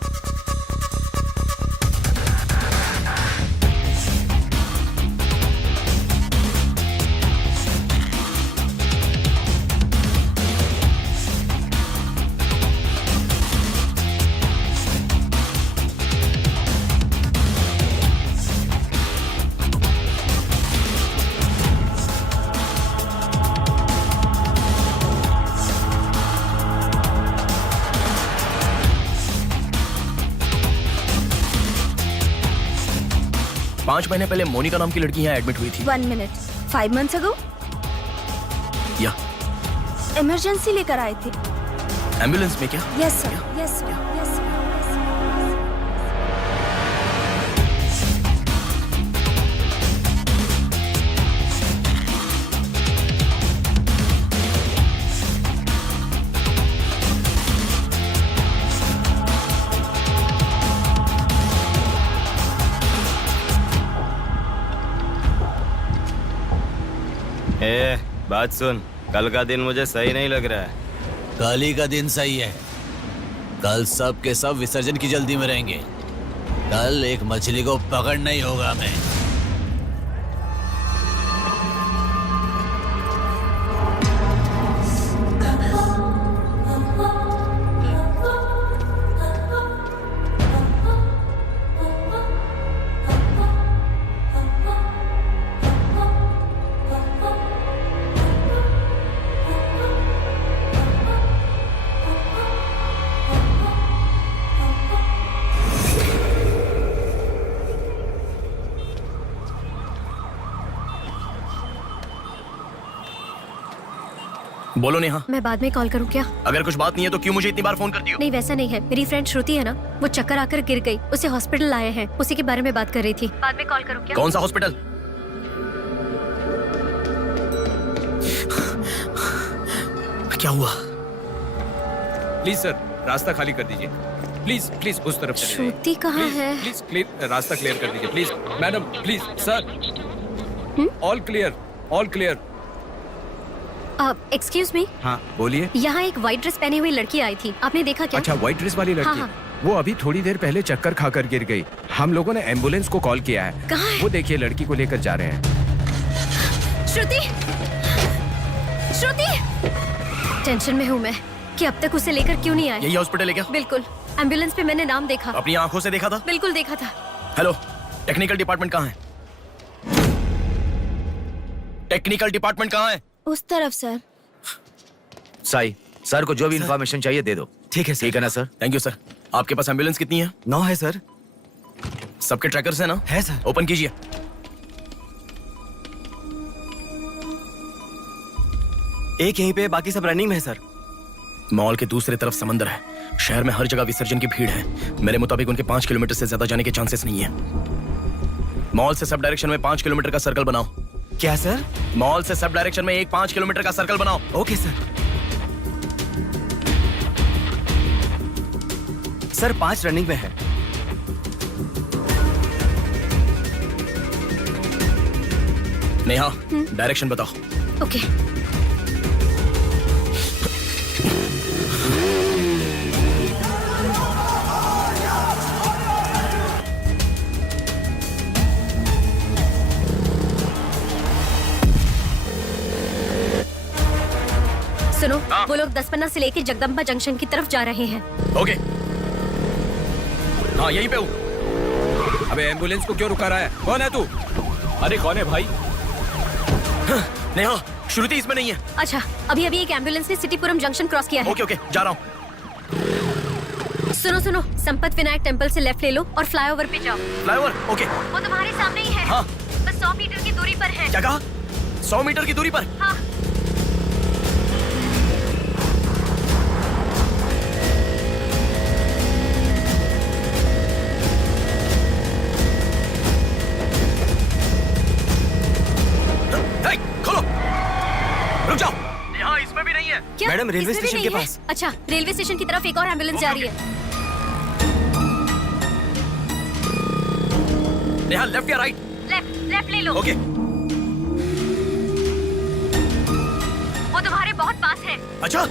पाँच महीने पहले मोनिका नाम की लड़की यहाँ एडमिट हुई थी। 1 मिनट। 5 months ago? या इमरजेंसी लेकर आए थे। एम्बुलेंस में क्या? Yes sir, yes sir, yes sir. बात सुन, कल का दिन मुझे सही नहीं लग रहा है। कल ही का दिन सही है। कल सब के सब विसर्जन की जल्दी में रहेंगे। कल एक मछली को पकड़ना ही होगा हमें। बोलो नेहा। मैं बाद में कॉल करूँ क्या? अगर कुछ बात नहीं है तो क्यों मुझे इतनी बार फोन करती हो? नहीं वैसा नहीं है, मेरी फ्रेंड श्रुति है ना, वो चक्कर आकर गिर गई, उसे हॉस्पिटल लाए हैं, उसी के बारे में बात कर रही थी। बाद में कॉल करूँ क्या? कौन सा हॉस्पिटल? क्या हुआ? प्लीज सर, रास्ता खाली कर दीजिए। प्लीज प्लीज उस तरफ चले जाइए। श्रुति कहाँ है? प्लीज क्लियर, रास्ता क्लियर कर दीजिए please. Madam please sir, all clear, all clear. Excuse me. हाँ बोलिए। यहाँ एक व्हाइट ड्रेस पहनी हुई लड़की आई थी, आपने देखा क्या? अच्छा, व्हाइट ड्रेस वाली लड़की? हाँ। वो अभी थोड़ी देर पहले चक्कर खाकर गिर गई। हम लोगों ने एम्बुलेंस को कॉल किया है। कहाँ है? वो देखिए लड़की को लेकर जा रहे हैं। श्रुति, श्रुति! टेंशन में हूँ मैं कि अब तक उसे लेकर क्यों नहीं आए। यही हॉस्पिटल है क्या? बिल्कुल। एम्बुलेंस पे मैंने नाम देखा। अपनी आंखों से देखा था? बिल्कुल देखा था। हेलो, टेक्निकल डिपार्टमेंट कहाँ है? टेक्निकल डिपार्टमेंट कहाँ है? उस तरफ सर। साई, सर को जो भी इंफॉर्मेशन चाहिए दे दो। ठीक है सर। ठीक है ना सर? Thank you sir. आपके पास एम्बुलेंस कितनी है? 9 है सर। सबके ट्रैकर्स है ना? है सर। ओपन कीजिए। एक यहीं पे, बाकी सब रनिंग में है सर। मॉल के दूसरे तरफ समंदर है। शहर में हर जगह विसर्जन की भीड़ है। मेरे मुताबिक उनके 5 किलोमीटर से ज्यादा जाने के चांसेस नहीं है। मॉल से सब डायरेक्शन में 5 किलोमीटर का सर्कल बनाओ। क्या सर? मॉल से सब डायरेक्शन में एक 5 किलोमीटर का सर्कल बनाओ। Okay sir. सर 5 रनिंग में है। नेहा, डायरेक्शन बताओ। ओके। सुनो, वो लोग 10 से लेके जगदम्बा जंक्शन की तरफ जा रहे हैं। ओके। हाँ, यहीं पे हूँ। अबे एम्बुलेंस को क्यों रुका रहा है? कौन है तू? अरे कौन है भाई? नेहा, श्रुति इसमें नहीं है। अच्छा, अभी अभी एक एम्बुलेंस ने सिटीपुरम जंक्शन क्रॉस किया है। ओके ओके, जा रहा हूँ। सुनो सुनो, संपत विनायक टेम्पल से लेफ्ट ले लो और फ्लाईओवर पे जाओ। फ्लाईओवर? ओके। वो तुम्हारे सामने ही है। हाँ। बस 100 मीटर की दूरी पर है। क्या कहा? 100 मीटर की दूरी पर? हाँ। खोलो। रुक जाओ। यहाँ इसमें भी नहीं है। क्या? मैडम, रेलवे इसमें भी स्टेशन नहीं के है? पास। अच्छा, रेलवे स्टेशन की तरफ एक और एम्बुलेंस जा रही है। नेहा, लेफ्ट या राइट? लेफ्ट ले लो। ओके। वो तुम्हारे बहुत पास है। अच्छा।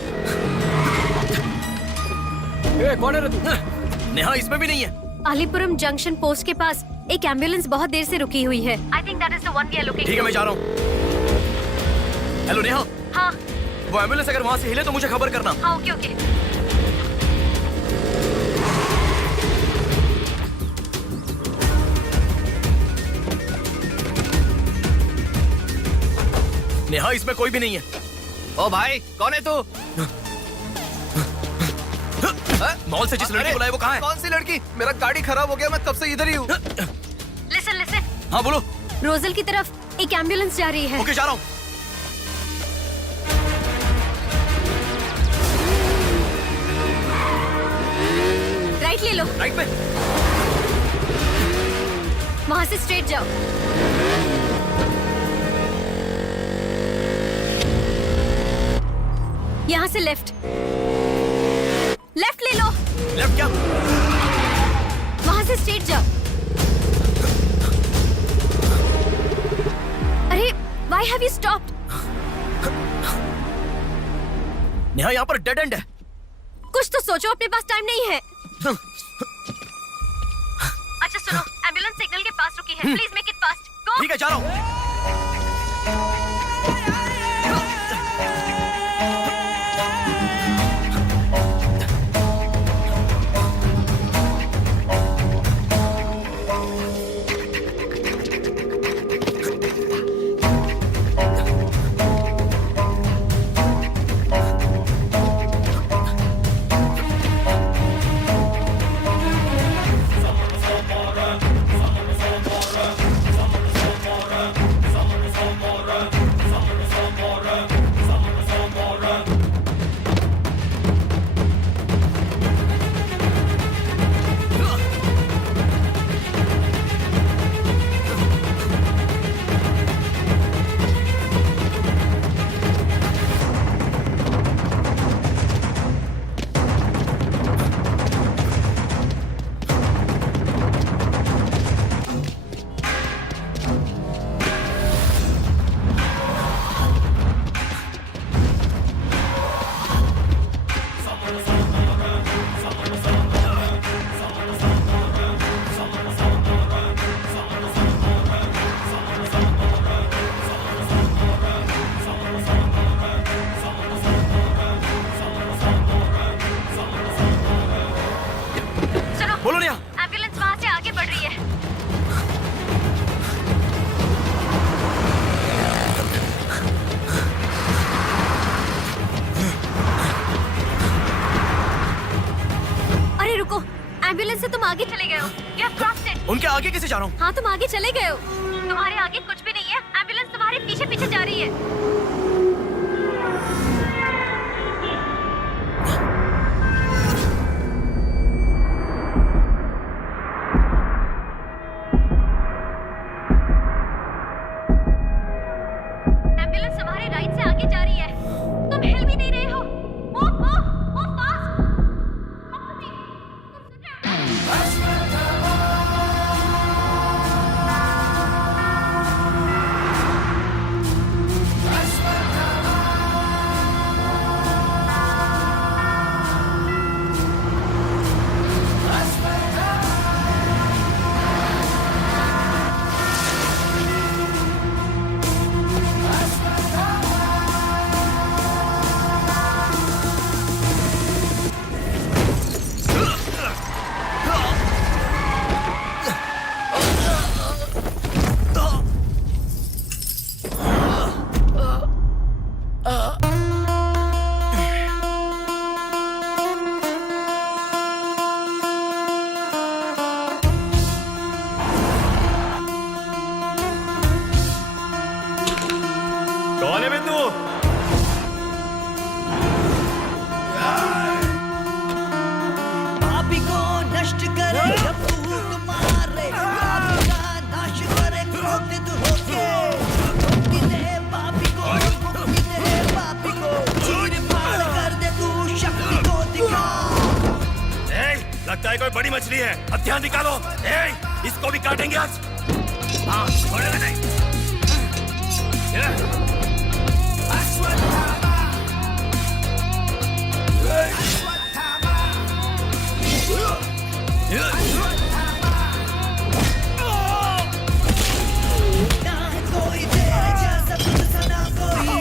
कौन है रे तू? नेहा, इसमें भी नहीं है। अलीपुरम जंक्शन पोस्ट के पास एक एम्बुलेंस बहुत देर से रुकी हुई है। I think that is the one we are looking ठीक है, मैं जा रहा हूँ। हेलो नेहा। हाँ। वो एम्बुलेंस अगर वहाँ से हिले तो मुझे खबर करना। हाँ, ओके ओके। नेहा, इसमें कोई भी नहीं है। ओ भाई, कौन है तू? मॉल से जिस लड़की बुलाए वो कहाँ है? कौन सी लड़की? मेरा गाड़ी खराब हो गया, मैं कब से इधर ही हूँ। लिसन। हाँ बोलो। रोजल की तरफ एक एम्बुलेंस जा रही है। ओके, जा रहा हूँ। राइट ले लो। राइट में? वहाँ से स्ट्रेट जाओ। यहाँ से लेफ्ट ले लो। लेफ्ट क्या? वहाँ से स्ट्रेट जाओ। अरे, why have you stopped? Neha, यहाँ पर डेड एंड है। कुछ तो सोचो, अपने पास टाइम नहीं है। अच्छा सुनो, एम्बुलेंस सिग्नल के पास रुकी है। Please make it fast. Go. ठीक है, जा रहा हूँ। से तुम आगे चले गए हो। You have crossed it. उनके आगे कैसे जा रहा हूँ? हाँ तुम आगे चले गए हो। तुम्हारे आगे कुछ भी नहीं है। एम्बुलेंस तुम्हारे पीछे पीछे जा रही है। एम्बुलेंस तुम्हारे राइट से आगे जा रही है। तुम हिल भी नहीं रहे हो। Move, move, move fast. कौन है बिंदु? पापी को नष्ट करे जब फूक मारे, पापी का नाश करे क्रोधित होके। मुक्ति दे पापी को, मुक्ति दे पापी को, चीर फाड़ कर दे तू शक्ति को दिखा। लगता है कोई बड़ी मछली है। हथियार निकालो। इसको भी काटेंगे आज। हाँ, छोड़ेगा नहीं। ना है कोई तेरे जैसा, तुझसा ना कोई,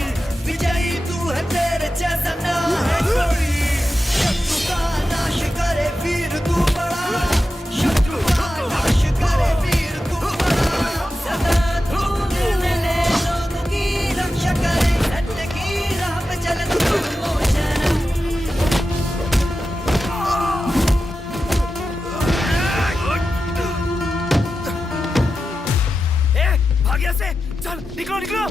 विजयी तू है तेरे जैसा ना है कोई। शत्रु का नाश करे वीर तू बड़ा, शत्रु का नाश करे वीर तू बड़ा। सदा तू निर्णय ले लोगों की रक्षा करे, सत्य की राह पे चले तू मोचन। भाग्य से चल, निकलो निकलो।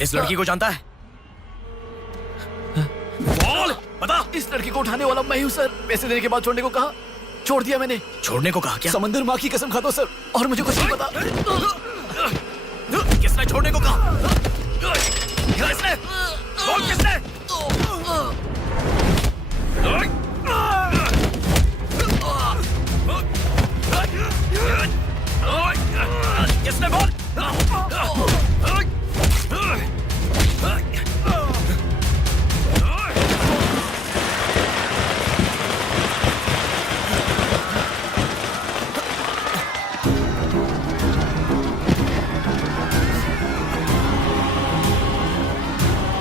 इस लड़की को जानता है? बोल, बता। इस लड़की को उठाने वाला मैं हूँ सर। पैसे देने के बाद छोड़ने को कहा, छोड़ दिया मैंने। छोड़ने को कहा क्या? समंदर माँ की कसम खाता हूँ सर, और मुझे कुछ नहीं पता। किसने छोड़ने को कहा? किसने? बोल किसने? किसने बोल?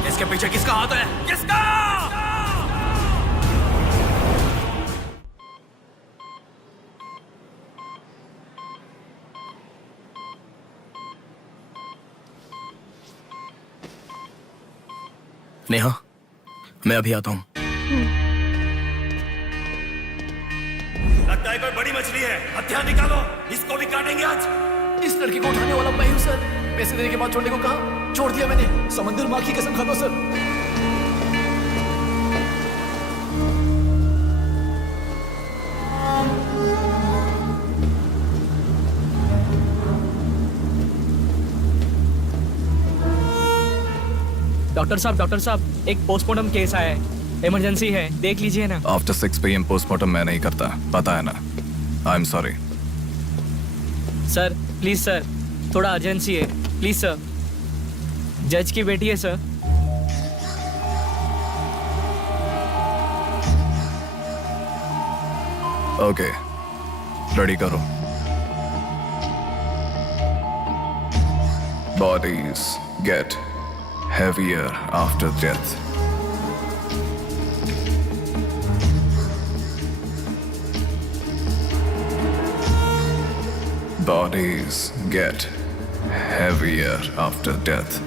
इसके पीछे किसका हाथ है? किसका? नेहा, मैं अभी आता हूँ। लगता है कोई बड़ी मछली है। हथियार निकालो, इसको भी काटेंगे आज। इस लड़की को उठाने वाला मैं हूँ सर। पैसे देने के बाद छोड़ने को कहा, छोड़ दिया मैंने। समंदर माँ की कसम खाता हूं सर। डॉक्टर साहब एक पोस्टमार्टम केस आया है, इमरजेंसी है, देख लीजिए ना। आफ्टर 6 PM पोस्टमार्टम मैं नहीं करता, पता है ना। I am sorry. Sir please sir, थोड़ा अर्जेंसी है, प्लीज सर। जज की बेटी है सर। ओके, रेडी करो। Bodies get heavier after death. Bodies get heavier after death.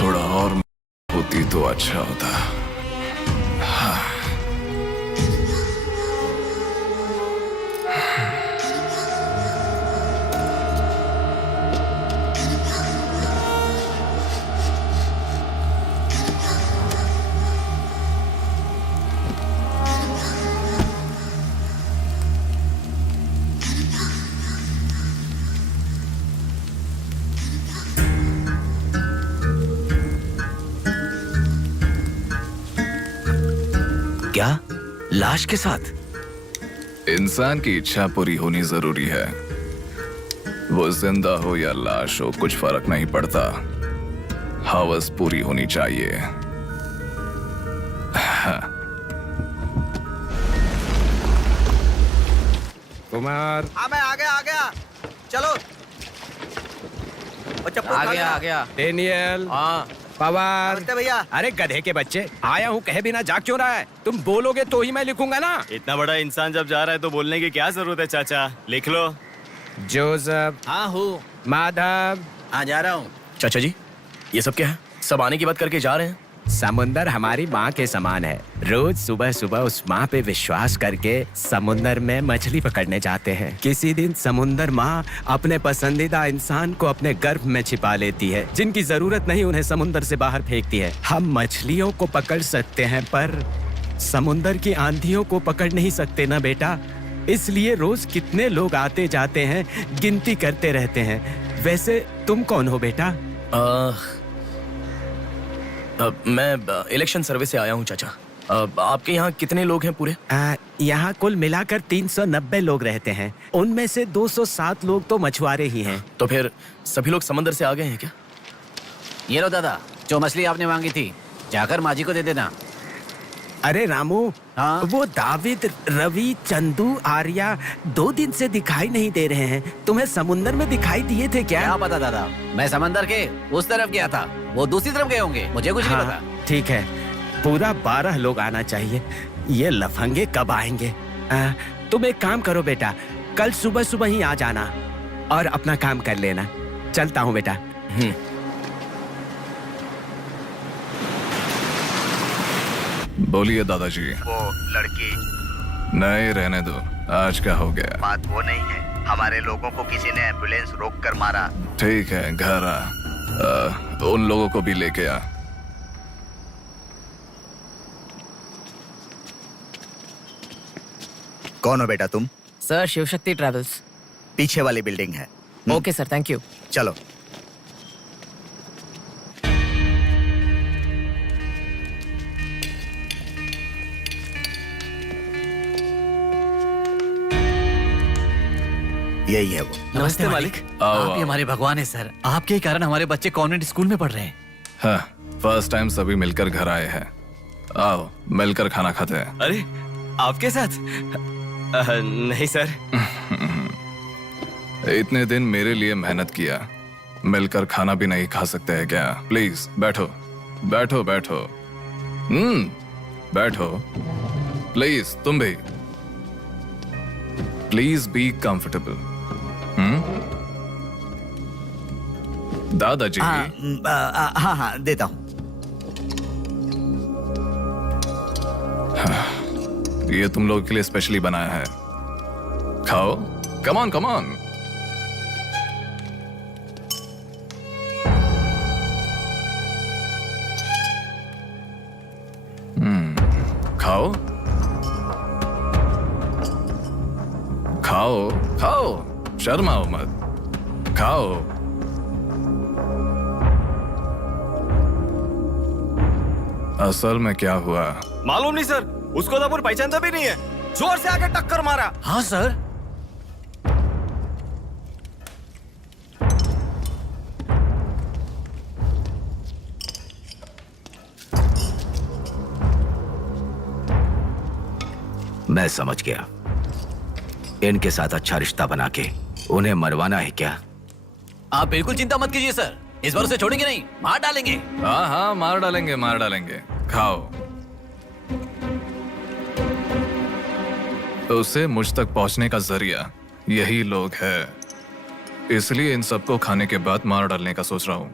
थोड़ा और होती तो अच्छा होता। क्या लाश के साथ? इंसान की इच्छा पूरी होनी जरूरी है। वो जिंदा हो या लाश हो, कुछ फर्क नहीं पड़ता। हवस पूरी होनी चाहिए। कुमार, हाँ मैं आ गया। चलो। आ गया। डेनियल, हाँ पवार, भैया। अरे गधे के बच्चे, आया हूँ कहे बिना जाग क्यों रहा है? तुम बोलोगे तो ही मैं लिखूंगा ना। इतना बड़ा इंसान जब जा रहा है तो बोलने की क्या जरूरत है चाचा, लिख लो। जोसेफ। हाँ हूँ। माधव। हाँ जा रहा हूँ। चाचा जी ये सब क्या है? सब आने की बात करके जा रहे हैं। समुंदर हमारी माँ के समान है। रोज सुबह सुबह उस माँ पे विश्वास करके समुंदर में मछली पकड़ने जाते हैं। किसी दिन समुंदर माँ अपने पसंदीदा इंसान को अपने गर्भ में छिपा लेती है। जिनकी जरूरत नहीं उन्हें समुंदर से बाहर फेंकती है। हम मछलियों को पकड़ सकते हैं पर समुंदर की आंधियों को पकड़ नहीं सकते ना बेटा। इसलिए रोज कितने लोग आते जाते हैं, गिनती करते रहते हैं। वैसे तुम कौन हो बेटा? मैं इलेक्शन सर्विस से आया हूँ चाचा। आपके यहाँ कितने लोग हैं पूरे? यहाँ कुल मिलाकर 390 लोग रहते हैं। उनमें से 207 लोग तो मछुआरे ही हैं। तो फिर सभी लोग समंदर से आ गए हैं क्या? ये लो दादा, जो मछली आपने मांगी थी, जाकर माँ जी को दे देना। अरे रामू, हाँ? वो दाविद, रवि, चंदू, आर्या 2 दिन से दिखाई नहीं दे रहे हैं। तुम्हें समुंदर में दिखाई दिए थे क्या? क्या पता दादा, मैं समंदर के उस तरफ गया था, वो दूसरी तरफ गए होंगे, मुझे कुछ नहीं पता। ठीक है, पूरा 12 लोग आना चाहिए। ये लफंगे कब आएंगे? तुम एक काम करो बेटा, कल सुबह सुबह ही आ जाना और अपना काम कर लेना। चलता हूँ बेटा। बोलिए दादाजी। वो लड़की नहीं, रहने दो, आज का हो गया। बात वो नहीं है, हमारे लोगों को किसी ने एम्बुलेंस रोक कर मारा। ठीक है, घर आ। उन लोगों को भी लेके आ। कौन हो बेटा तुम? Sir, Shivshakti travels. पीछे वाली बिल्डिंग है। Okay sir, thank you. चलो। यही है वो। नमस्ते मालिक। आओ, आप ही हमारे भगवान है सर। आपके ही कारण हमारे बच्चे कॉन्वेंट स्कूल में पढ़ रहे हैं। हाँ, फर्स्ट टाइम सभी मिलकर घर आए हैं। आओ, मिलकर खाना खाते हैं। अरे आपके साथ? नहीं सर। इतने दिन मेरे लिए मेहनत किया, मिलकर खाना भी नहीं खा सकते हैं क्या? प्लीज बैठो बैठो बैठो। बैठो प्लीज। तुम भी प्लीज बी कंफर्टेबल। दादाजी। हाँ हाँ देता हूँ। ये तुम लोगों के लिए स्पेशली बनाया है, खाओ। Come on come on. खाओ खाओ खाओ, शर्माओ मत, खाओ। असल में क्या हुआ मालूम नहीं सर, उसको तो अपन पहचानता भी नहीं है। जोर से आके टक्कर मारा। हाँ सर। मैं समझ गया। इनके साथ अच्छा रिश्ता बना के उन्हें मरवाना है क्या? आप बिल्कुल चिंता मत कीजिए सर, इस बार उसे छोड़ेंगे नहीं, मार डालेंगे। हाँ हाँ, मार डालेंगे मार डालेंगे। खाओ। उसे मुझ तक पहुंचने का जरिया यही लोग है, इसलिए इन सबको खाने के बाद मार डालने का सोच रहा हूं।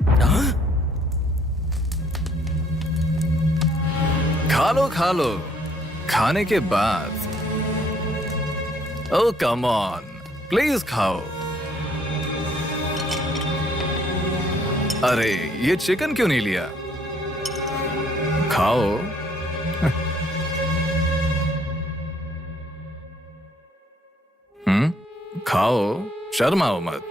खा लो खा लो, खाने के बाद। ओह कम ऑन, प्लीज खाओ। अरे ये चिकन क्यों नहीं लिया? खाओ। खाओ, शर्माओ मत।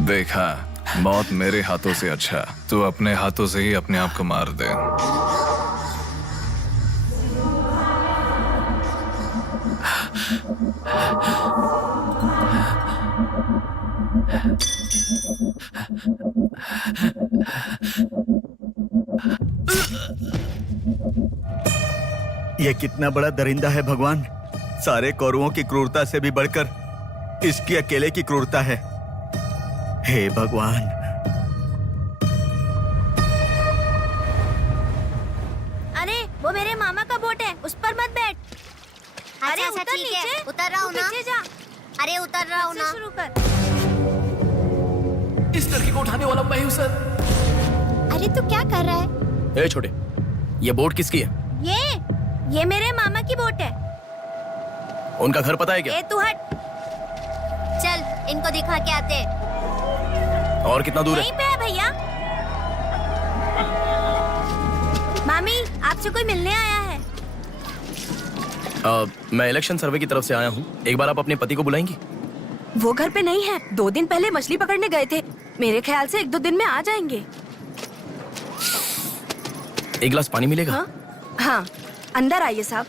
देखा, मौत मेरे हाथों से अच्छा तू अपने हाथों से ही अपने आप को मार दे। ये कितना बड़ा दरिंदा है भगवान। सारे कौरवों की क्रूरता से भी बढ़कर इसकी अकेले की क्रूरता है। हे भगवान। अरे वो मेरे मामा का बोट है, उस पर मत बैठ। अरे अच्छा, उतर ठीक है, नीचे, उतर रहा हूँ ना। पीछे जा। अरे उतर रहा हूँ ना। शुरू कर। इस लड़की को उठाने वाला मैं हूँ सर। अरे तू क्या कर रहा है? ए छोटे, ये बोट किसकी है? ये मेरे मामा की बोट है। उनका घर पता है क्या? ए तू हट। चल इनको दिखा के आते। और कितना दूर यहीं है? पे है भैया। मामी आपसे कोई मिलने आया है। मैं इलेक्शन सर्वे की तरफ से आया हूँ। एक बार आप अपने पति को बुलाएंगी? वो घर पे नहीं है, 2 दिन पहले मछली पकड़ने गए थे। मेरे ख्याल से 1-2 दिन में आ जाएंगे। एक गिलास पानी मिलेगा? हाँ, अंदर आइए साहब,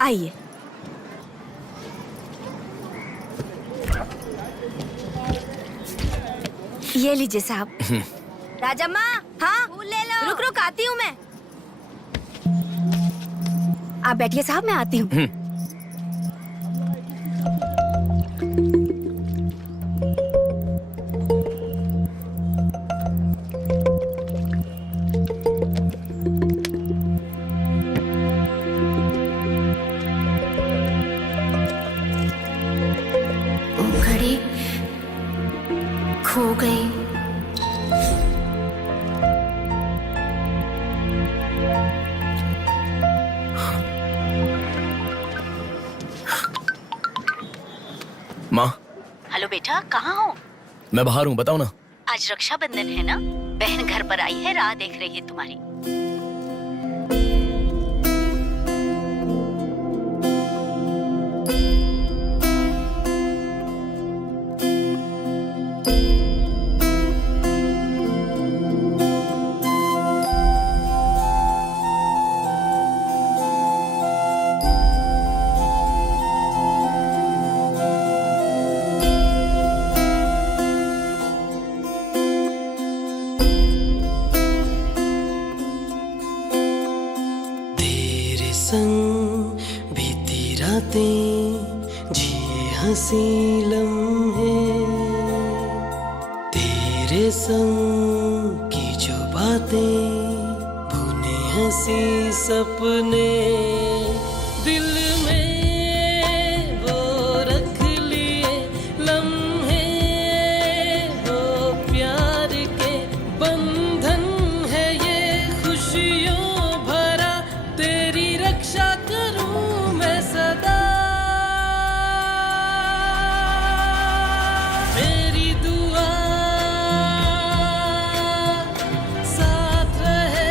आइए। ये लीजिए साहब। राजम्मा, हाँ फूल ले लो। रुक रुक आती हूँ मैं। आप बैठिए साहब, मैं आती हूँ। घड़ी खो गई। माँ, हेलो बेटा, कहाँ हो? मैं बाहर हूँ, बताओ ना। आज रक्षाबंधन है ना, बहन घर पर आई है, राह देख रही है तुम्हारी। संग बीती रातें जिए हंसी लम्हे, तेरे संग की जो बातें बुने हंसी सपने, दिल में वो रख लिए लम्हे, वो प्यार के बंधन है ये खुशियों भरा, तेरी रक्षा करूं मैं सदा, मेरी दुआ साथ रहे,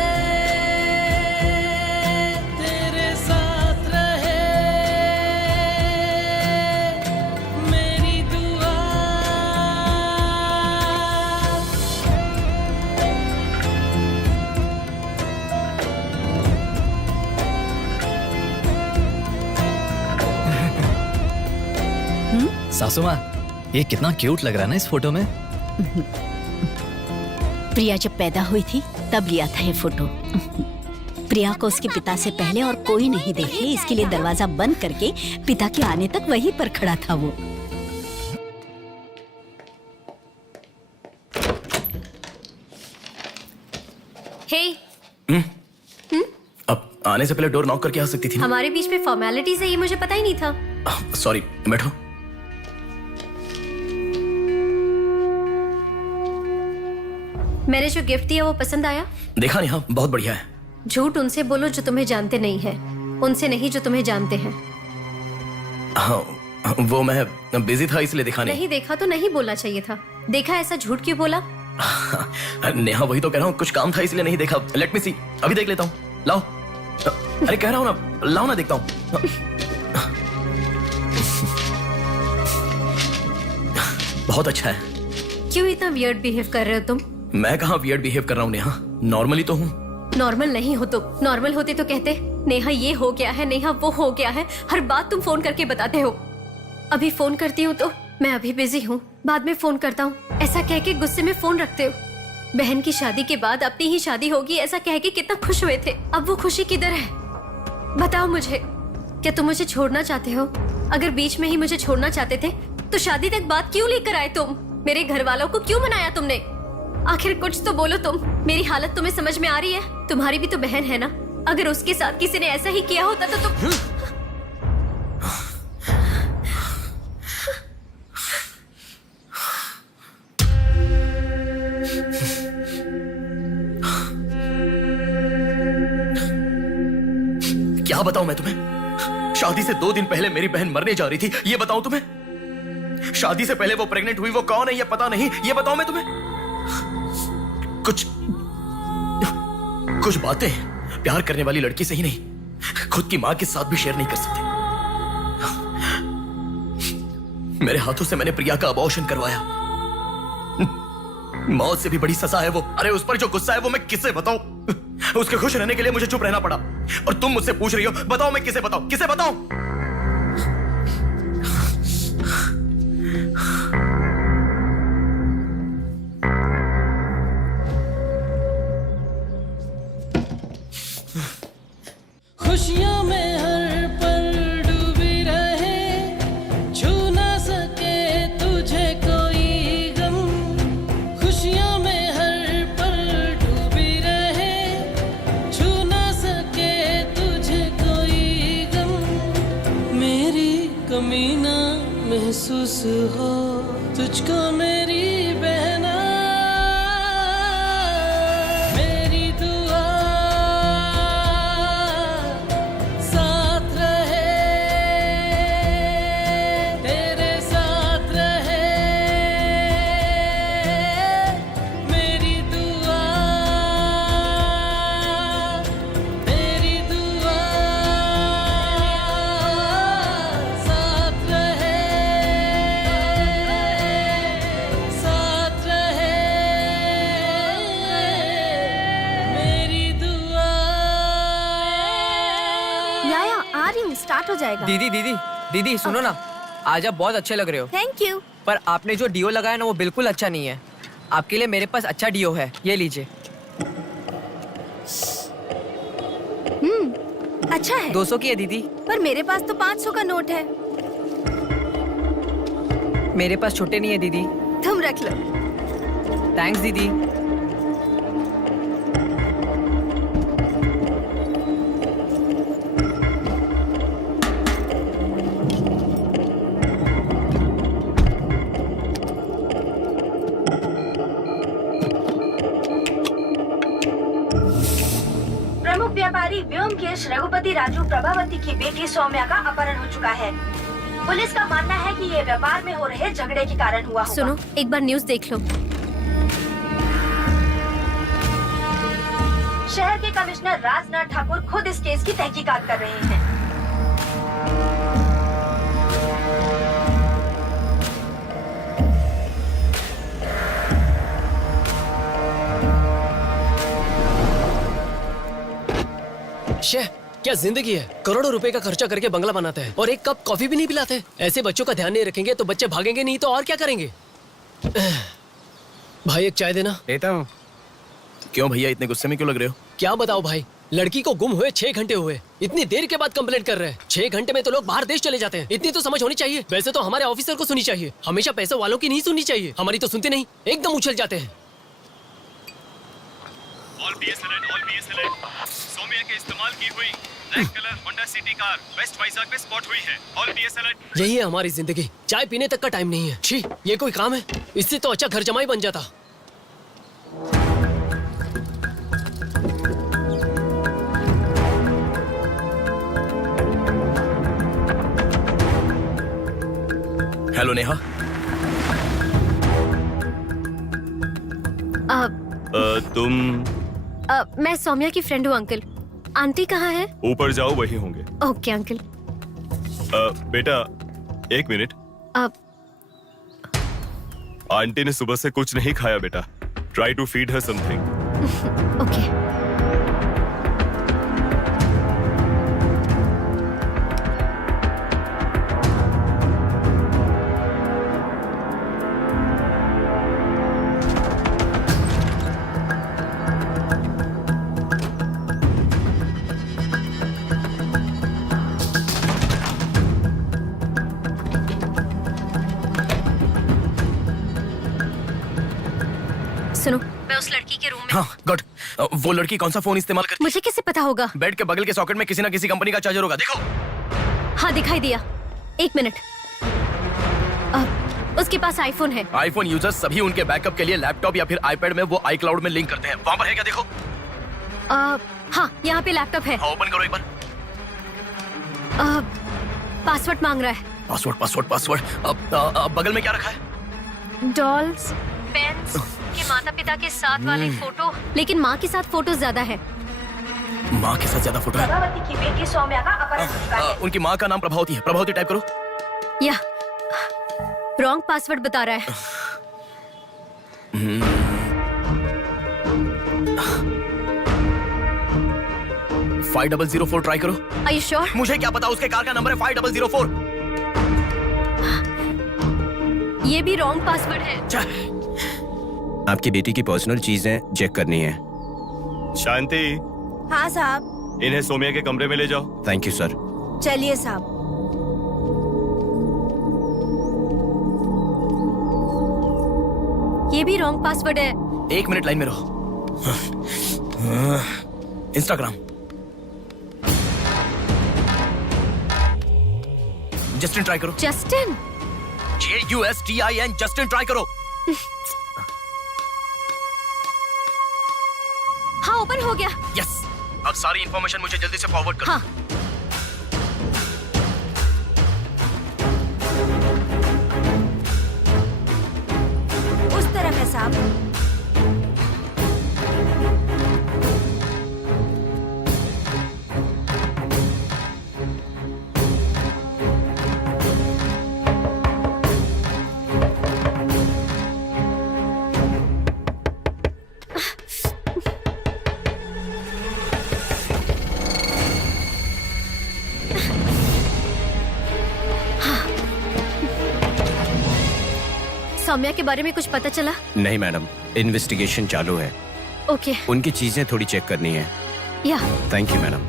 तेरे साथ रहे, मेरी दुआ। सासू माँ, ये कितना क्यूट लग रहा है ना इस फोटो में। प्रिया जब पैदा हुई थी तब लिया था ये फोटो। प्रिया को उसके पिता से पहले और कोई नहीं देखे, इसके लिए दरवाजा बंद करके पिता के आने तक वहीं पर खड़ा था वो। हे, अब आने से पहले डोर नॉक करके आ सकती थी ना? हमारे बीच में फॉर्मेलिटीज है, ये मुझे पता ही नहीं था। सॉरी, बैठो। मैंने जो गिफ्ट दिया वो पसंद आया? देखा नहीं? हाँ, बहुत बढ़िया है। झूठ उनसे बोलो जो तुम्हें जानते नहीं है, उनसे नहीं जो तुम्हें जानते हैं। हाँ, वो मैं बिजी था इसलिए देखा नहीं। नहीं देखा तो नहीं बोलना चाहिए था। देखा, ऐसा झूठ क्यों बोला? नेहा, वही तो कह रहा हूँ, कुछ काम था इसलिए नहीं देखा। लेट मी सी, अभी देख लेता हूँ। लाओ। अरे कह रहा हूँ ना, लाओ ना, देखता हूँ। बहुत अच्छा है। क्यों इतना वियर्ड बिहेव कर रहे हो तुम? मैं कहाँ वियर्ड बिहेव कर रहा हूँ नेहा, नॉर्मली तो हूँ। नॉर्मल नहीं हो तुम। नॉर्मल होते तो कहते नेहा ये हो गया है, नेहा वो हो गया है। हर बात तुम फोन करके बताते हो। अभी फोन करती हूँ तो मैं अभी बिजी हूँ, बाद में फोन करता हूँ, ऐसा कह के गुस्से में फोन रखते हो। बहन की शादी के बाद अपनी ही शादी होगी ऐसा कह के कितना खुश हुए थे, अब वो खुशी किधर है? बताओ मुझे, क्या तुम मुझे छोड़ना चाहते हो? अगर बीच में ही मुझे छोड़ना चाहते थे तो शादी तक बात क्यों लेकर आए तुम? मेरे घर वालों को क्यों मनाया तुमने? आखिर कुछ तो बोलो तुम। मेरी हालत तुम्हें समझ में आ रही है? तुम्हारी भी तो बहन है ना, अगर उसके साथ किसी ने ऐसा ही किया होता तो तुम क्या बताऊं मैं तुम्हें? शादी से 2 दिन पहले मेरी बहन मरने जा रही थी, ये बताऊं तुम्हें? शादी से पहले वो प्रेग्नेंट हुई, वो कौन है ये पता नहीं, ये बताऊं मैं तुम्हें? कुछ बातें प्यार करने वाली लड़की से ही नहीं, खुद की मां के साथ भी शेयर नहीं कर सकते। मेरे हाथों से मैंने प्रिया का अबॉर्शन करवाया। मौत से भी बड़ी सजा है वो। अरे उस पर जो गुस्सा है वो मैं किसे बताऊं? उसके खुश रहने के लिए मुझे चुप रहना पड़ा, और तुम मुझसे पूछ रही हो बताओ मैं किसे बताऊं, किसे बताऊं? खुशियों में हर पल डूबी रहे, छू ना सके तुझे कोई गम। खुशियों में हर पल डूबी रहे, छू ना सके तुझे कोई गम। मेरी कमी ना महसूस हो तुझको मेरी बहना, मेरी दुआ साथ रहे, तेरे साथ रहे। मेरी दुआ साथ रहे, साथ रहे। मेरी दुआ। याया आ रही हूँ, स्टार्ट हो जाएगा। दीदी दीदी दीदी सुनो ना, आज आप बहुत अच्छे लग रहे हो। Thank you. पर आपने जो डिओ लगाया ना वो बिल्कुल अच्छा नहीं है। आपके लिए मेरे पास अच्छा डिओ है, ये लीजिए। अच्छा है। 200 की है दीदी। पर मेरे पास तो 500 का नोट है। मेरे पास छोटे नहीं है दीदी। तुम रख लो। थैंक्स दीदी। प्रमुख व्यापारी व्योमकेश रघुपति राजू प्रभावती की बेटी सौम्या का अपहरण हो चुका है। पुलिस का मानना है कि ये व्यापार में हो रहे झगड़े के कारण हुआ होगा। सुनो, एक बार न्यूज़ देख लो। शहर के कमिश्नर राजनाथ ठाकुर खुद इस केस की तहकीकात कर रहे हैं। शेह, क्या जिंदगी है? करोड़ों रुपए का खर्चा करके बंगला बनाते हैं और एक कप कॉफी भी नहीं पिलाते। ऐसे बच्चों का ध्यान नहीं रखेंगे तो बच्चे भागेंगे नहीं तो और क्या करेंगे? भाई एक चाय देना। देता हूँ। क्यों भैया इतने गुस्से में क्यों लग रहे हो? क्या बताओ भाई, लड़की को गुम हुए 6 घंटे हुए, इतनी देर के बाद कंप्लेंट कर रहे हैं। 6 घंटे में तो लोग बाहर देश चले जाते हैं। इतनी तो समझ होनी चाहिए। वैसे तो हमारे ऑफिसर को सुनी चाहिए, हमेशा पैसे वालों की नहीं सुननी चाहिए। हमारी तो सुनते नहीं, एकदम उछल जाते हैं। सौम्या के इस्तेमाल की हुई black colour Honda City car west Vizag में स्पॉट हुई है। All PS alert. यही है हमारी जिंदगी, चाय पीने तक का टाइम नहीं है। छी, ये कोई काम है? इससे तो अच्छा घर जमाई बन जाता। हेलो नेहा। तुम? मैं सौम्या की फ्रेंड हूँ अंकल। आंटी कहाँ है? ऊपर जाओ, वही होंगे। Okay uncle. बेटा 1 मिनट। आंटी ने सुबह से कुछ नहीं खाया बेटा। Try to feed her something. Okay. सुनो, मैं उस लड़की के रूम में। हाँ गुड। वो लड़की कौन सा फोन इस्तेमाल करती मुझे कैसे पता होगा? बेड के बगल के सॉकेट में किसी ना किसी कंपनी का चार्जर होगा, देखो। हाँ दिखाई दिया। 1 मिनट। उसके पास आईफोन है। आईफोन यूजर्स सभी उनके बैकअप के लिए लैपटॉप या फिर आईपैड में वो iCloud में लिंक करते हैं। वहाँ पर है क्या, देखो। हाँ, यहाँ पे लैपटॉप है। ओपन करो एक बार। पासवर्ड मांग रहा है। पासवर्ड। बगल में क्या रखा है? डॉल्स, पेन्स, के माता पिता के साथ वाली फोटो, लेकिन माँ के साथ फोटो ज्यादा है। माँ के साथ ज्यादा फोटो है। प्रभावती की बेटी सौम्या का अपहरण हो चुका है। उनकी माँ का नाम प्रभावती है। प्रभावती टाइप करो। या रॉन्ग पासवर्ड बता रहा है। 5004 ट्राई करो। Are you sure? मुझे क्या पता, उसके कार का नंबर है 5004। ये भी रॉन्ग पासवर्ड है। आपकी बेटी की पर्सनल चीजें चेक करनी है। शांति, हाँ साहब। इन्हें सोमिया के कमरे में ले जाओ। Thank you sir. चलिए साहब। ये भी रॉन्ग पासवर्ड है। 1 मिनट लाइन में रहो। इंस्टाग्राम। जस्टिन ट्राई करो। जस्टिन? JUSTIN, जस्टिन ट्राई करो। हाँ, ओपन हो गया। यस। अब सारी इंफॉर्मेशन मुझे जल्दी से फॉरवर्ड करो। हाँ। उस तरफ है साहब। सौम्या के बारे में कुछ पता चला? नहीं मैडम, इन्वेस्टिगेशन चालू है। ओके। उनकी चीजें थोड़ी चेक करनी है। Yeah. Thank you madam.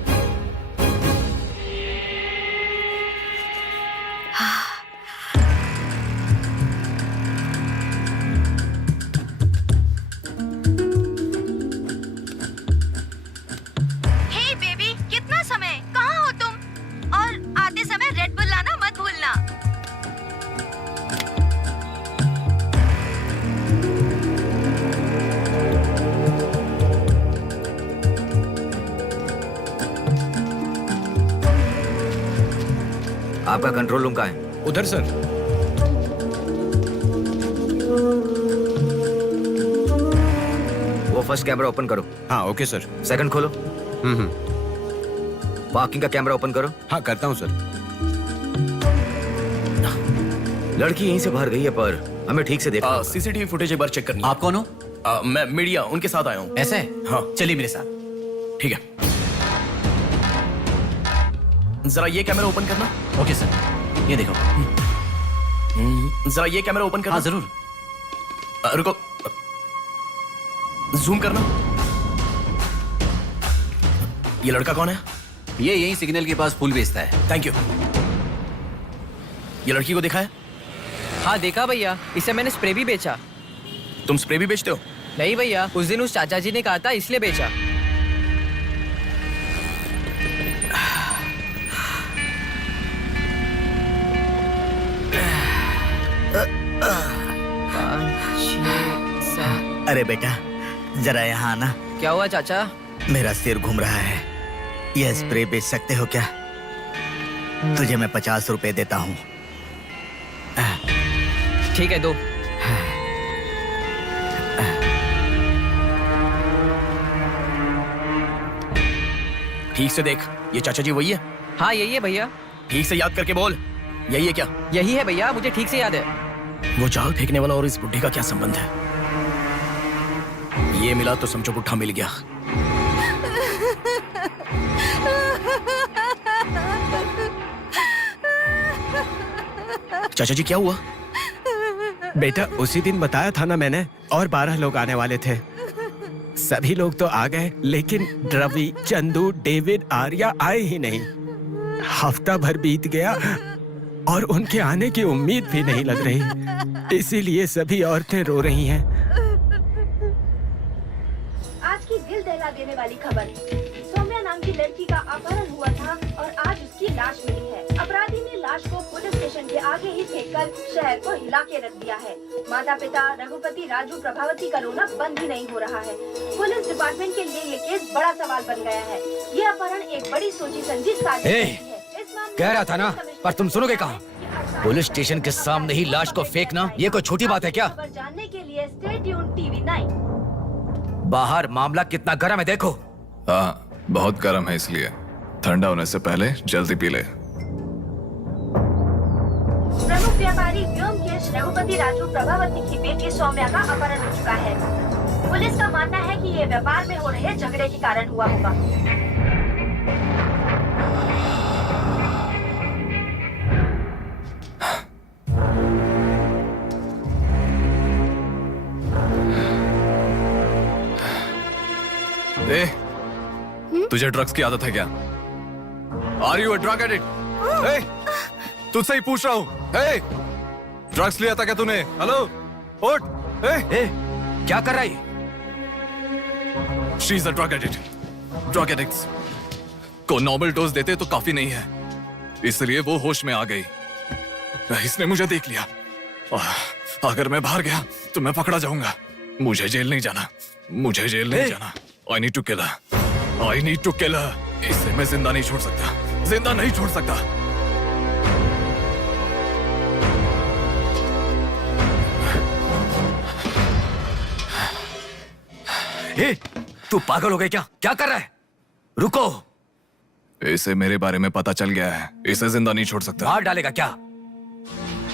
Hey baby, कितना समय? कहाँ हो तुम? और आते समय रेड बुल लाना मत भूलना। आपका कंट्रोल रूम कहाँ है? उधर सर। वो फर्स्ट कैमरा ओपन करो। हाँ ओके सर। सेकंड खोलो। पार्किंग का कैमरा ओपन करो। हाँ करता हूँ सर। लड़की यहीं से बाहर गई है, पर हमें ठीक से देखना। सीसीटीवी फुटेज एक बार चेक करनी है। आप कौन हो? मैं मीडिया, उनके साथ आया हूँ। ऐसे? हाँ। चलिए मेरे साथ। ठीक है। जरा ये कैमरा ओपन करना। ओके सर, ये देखो। जरा ये कैमरा ओपन करना। हाँ जरूर। रुको, जूम करना। ये लड़का कौन है? ये यही सिग्नल के पास फूल बेचता है। Thank you. ये लड़की को देखा है? हाँ देखा भैया, इसे मैंने स्प्रे भी बेचा। तुम स्प्रे भी बेचते हो? नहीं भैया, उस दिन उस चाचा जी ने कहा था इसलिए बेचा। अरे बेटा, जरा यहाँ आना। क्या हुआ चाचा? मेरा सिर घूम रहा है। यह स्प्रे बेच सकते हो क्या? तुझे मैं 50 रुपए देता हूँ। ठीक है, दो। ठीक से देख, ये चाचा जी वही है? हाँ यही है भैया। ठीक से याद करके बोल, यही है क्या? यही है भैया, मुझे ठीक से याद है। वो जाल फेंकने वाला और इस बुढ़े का क्या संबंध है? ये मिला तो समझो बुढ़ा मिल गया। चाचा जी क्या हुआ? बेटा उसी दिन बताया था ना मैंने, और 12 लोग आने वाले थे। सभी लोग तो आ गए, लेकिन रवि, चंदू, डेविड, आर्या आए ही नहीं। हफ्ता भर बीत गया और उनके आने की उम्मीद भी नहीं लग रही। इसीलिए सभी औरतें रो रही हैं। बहला देने वाली खबर। सौम्या नाम की लड़की का अपहरण हुआ था और आज उसकी लाश मिली है। अपराधी ने लाश को पुलिस स्टेशन के आगे ही फेंककर शहर को हिला के रख दिया है। माता पिता रघुपति राजू प्रभावती का रोना बंद ही नहीं हो रहा है। पुलिस डिपार्टमेंट के लिए ये केस बड़ा सवाल बन गया है। ये अपहरण एक बड़ी सोची समझी साजिश है। कह रहा था ना, पर तुम सुनोगे कहाँ? पुलिस स्टेशन के सामने ही लाश को फेंकना ये कोई छोटी बात है क्या? खबर जानने के लिए स्टे ट्यून्ड टीवी 9। बाहर मामला कितना गर्म है देखो। हाँ, बहुत गर्म है, इसलिए ठंडा होने से पहले जल्दी पी ले। प्रमुख व्यापारी व्योमकेश रघुपति राजू प्रभावती की बेटी सौम्या का अपहरण हो चुका है। पुलिस का मानना है कि ये व्यापार में हो रहे झगड़े के कारण हुआ होगा। ए, तुझे ड्रग्स की आदत है क्या? Are you a drug addict? तुझसे ही पूछ रहा हूँ। ड्रग्स लिया था क्या तूने? हेलो, उठ। क्या कर रहा है? She is a drug addict. Drug addicts को नॉर्मल डोज देते तो काफी नहीं है, इसलिए वो होश में आ गई। इसने मुझे देख लिया। अगर मैं बाहर गया तो मैं पकड़ा जाऊंगा। मुझे जेल नहीं जाना, मुझे जेल नहीं जाना। I need to kill her. I need to kill her. इसे मैं जिंदा नहीं छोड़ सकता, जिंदा नहीं छोड़ सकता। तू पागल हो गया क्या? क्या कर रहा है? रुको। इसे मेरे बारे में पता चल गया है, इसे जिंदा नहीं छोड़ सकता। मार डालेगा क्या?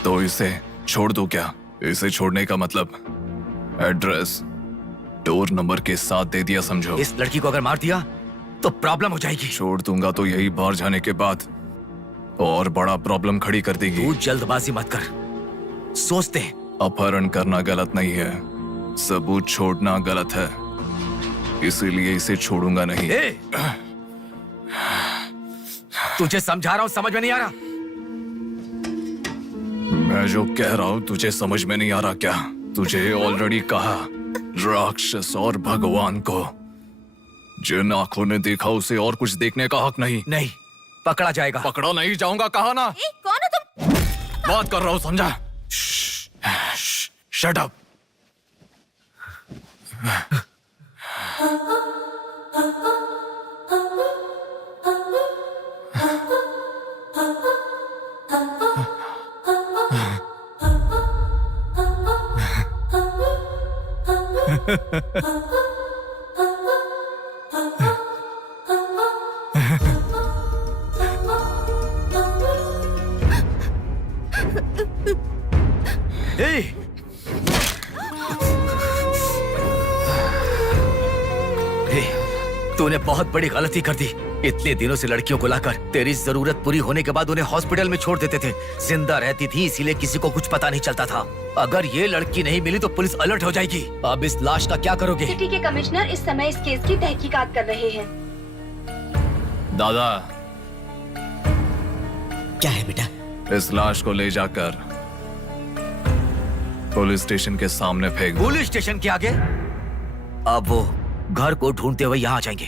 तो इसे छोड़ दूं क्या? इसे छोड़ने का मतलब एड्रेस डोर नंबर के साथ दे दिया, समझो। इस लड़की को अगर मार दिया तो प्रॉब्लम हो जाएगी। छोड़ दूंगा तो यही बाहर जाने के बाद और बड़ा प्रॉब्लम खड़ी कर देगी। तू जल्दबाजी मत कर, सोचते हैं। अपहरण करना गलत नहीं है, सबूत छोड़ना गलत है, इसीलिए इसे छोड़ूंगा नहीं। तुझे समझा रहा हूं, समझ में नहीं आ रहा? मैं जो कह रहा हूं तुझे समझ में नहीं आ रहा क्या? तुझे ऑलरेडी कहा, राक्षस और भगवान को जिन आंखों ने देखा उसे और कुछ देखने का हक नहीं। नहीं, पकड़ा जाएगा। पकड़ा नहीं जाऊंगा, कहा ना। कौन हो तुम? बात कर रहा हूं, समझा? Shut up. तूने बहुत बड़ी गलती कर दी। इतने दिनों से लड़कियों को लाकर तेरी जरूरत पूरी होने के बाद उन्हें हॉस्पिटल में छोड़ देते थे। जिंदा रहती थी इसीलिए किसी को कुछ पता नहीं चलता था। अगर ये लड़की नहीं मिली तो पुलिस अलर्ट हो जाएगी। अब इस लाश का क्या करोगे? सिटी के कमिश्नर इस समय इस केस की तहकीकात कर रहे हैं। दादा, क्या है बेटा? इस लाश को ले जाकर पुलिस स्टेशन के सामने फेंक दो। पुलिस स्टेशन के आगे? अब वो घर को ढूंढते हुए यहाँ आ जाएंगे।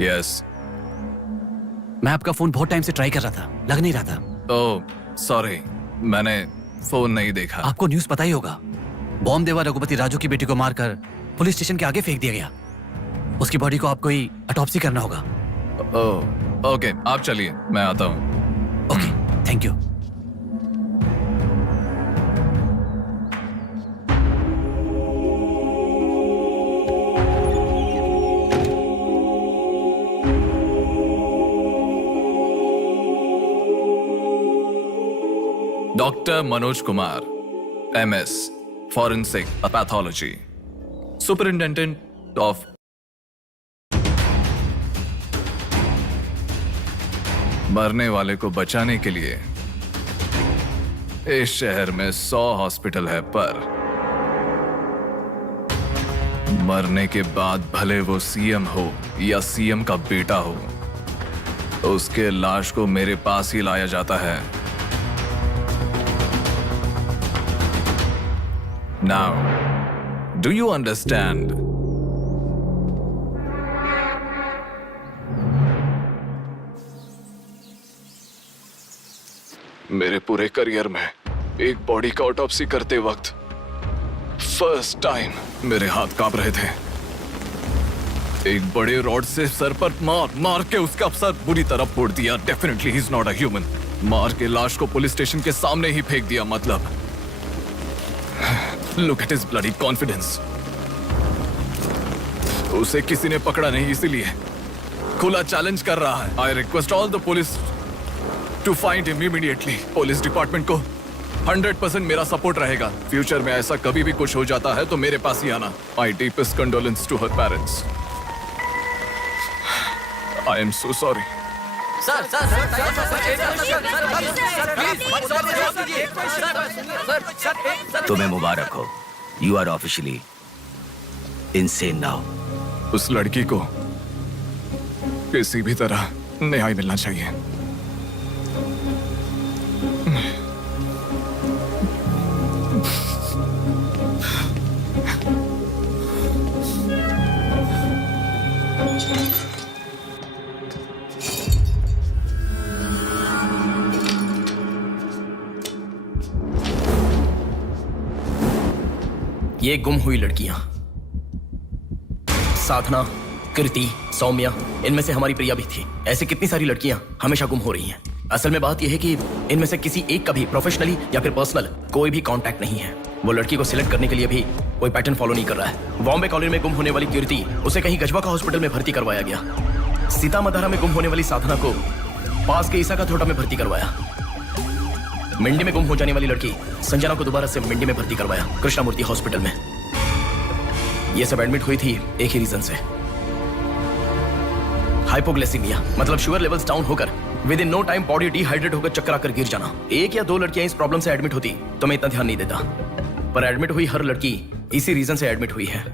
यस। मैं आपका फोन बहुत टाइम से ट्राई कर रहा था, लग नहीं रहा था। ओह सॉरी, मैंने फोन नहीं देखा। आपको न्यूज़ पता ही होगा, बॉम्ब देवा रघुपति राजू की बेटी को मारकर पुलिस स्टेशन के आगे फेंक दिया गया। उसकी बॉडी को आपको ही ऑटोप्सी करना होगा। ओह ओके, आप चलिए, मैं आता हूँ। Okay, thank you. Doctor Manoj Kumar, MS, forensic pathology, superintendent of मरने वाले को बचाने के लिए इस शहर में 100 हॉस्पिटल है, पर मरने के बाद भले वो सीएम हो या सीएम का बेटा हो, उसके लाश को मेरे पास ही लाया जाता है। Now, do you understand? मेरे पूरे करियर में एक बॉडी का ऑटोप्सी करते वक्त फर्स्ट टाइम मेरे हाथ कांप रहे थे। एक बड़े रॉड से सर पर मार के उसका सर बुरी तरह फोड़ दिया। Definitely he is not a human. मार के लाश को पुलिस स्टेशन के सामने ही फेंक दिया। मतलब look at his bloody confidence. उसे किसी ने पकड़ा नहीं, इसीलिए खुला चैलेंज कर रहा है। I request all the police to find him immediately. Police department को 100% मेरा सपोर्ट रहेगा। फ्यूचर में ऐसा कभी भी कुछ हो जाता है तो मेरे पास ही आना। My deepest condolence to her parents. I am so sorry. तुम्हें मुबारक हो। You are officially insane now. उस लड़की को किसी भी तरह न्याय मिलना चाहिए। ये गुम हुई लड़कियां साधना, कृति, सौम्या, इनमें से हमारी प्रिया भी थी। ऐसे कितनी सारी लड़कियां हमेशा गुम हो रही हैं। असल में बात यह है कि इनमें से किसी एक का भी प्रोफेशनली या फिर पर्सनल कोई भी कांटेक्ट नहीं है। वो लड़की को सिलेक्ट करने के लिए भी कोई पैटर्न फॉलो नहीं कर रहा है। बॉम्बे कॉलोनी में गुम होने वाली कीर्ति, उसे कहीं गजवा का हॉस्पिटल में भर्ती करवाया गया। सीतामढ़ी में गुम होने वाली साधना को पास के ईसा का थोड़ा में भर्ती करवाया। मिंडी में गुम हो जाने वाली लड़की संजना को दोबारा से मिंडी में भर्ती करवाया, कृष्णामूर्ति हॉस्पिटल में। ये सब एडमिट हुई थी एक ही रीजन से, हाइपोग्लाइसीमिया, मतलब शुगर लेवल्स डाउन होकर within no time body dehydrate होकर चक्कर आकर गिर जाना। एक या दो लड़कियां इस प्रॉब्लम से एडमिट होती तो मैं इतना ध्यान नहीं देता, पर एडमिट हुई हर लड़की इसी रीजन से एडमिट हुई है।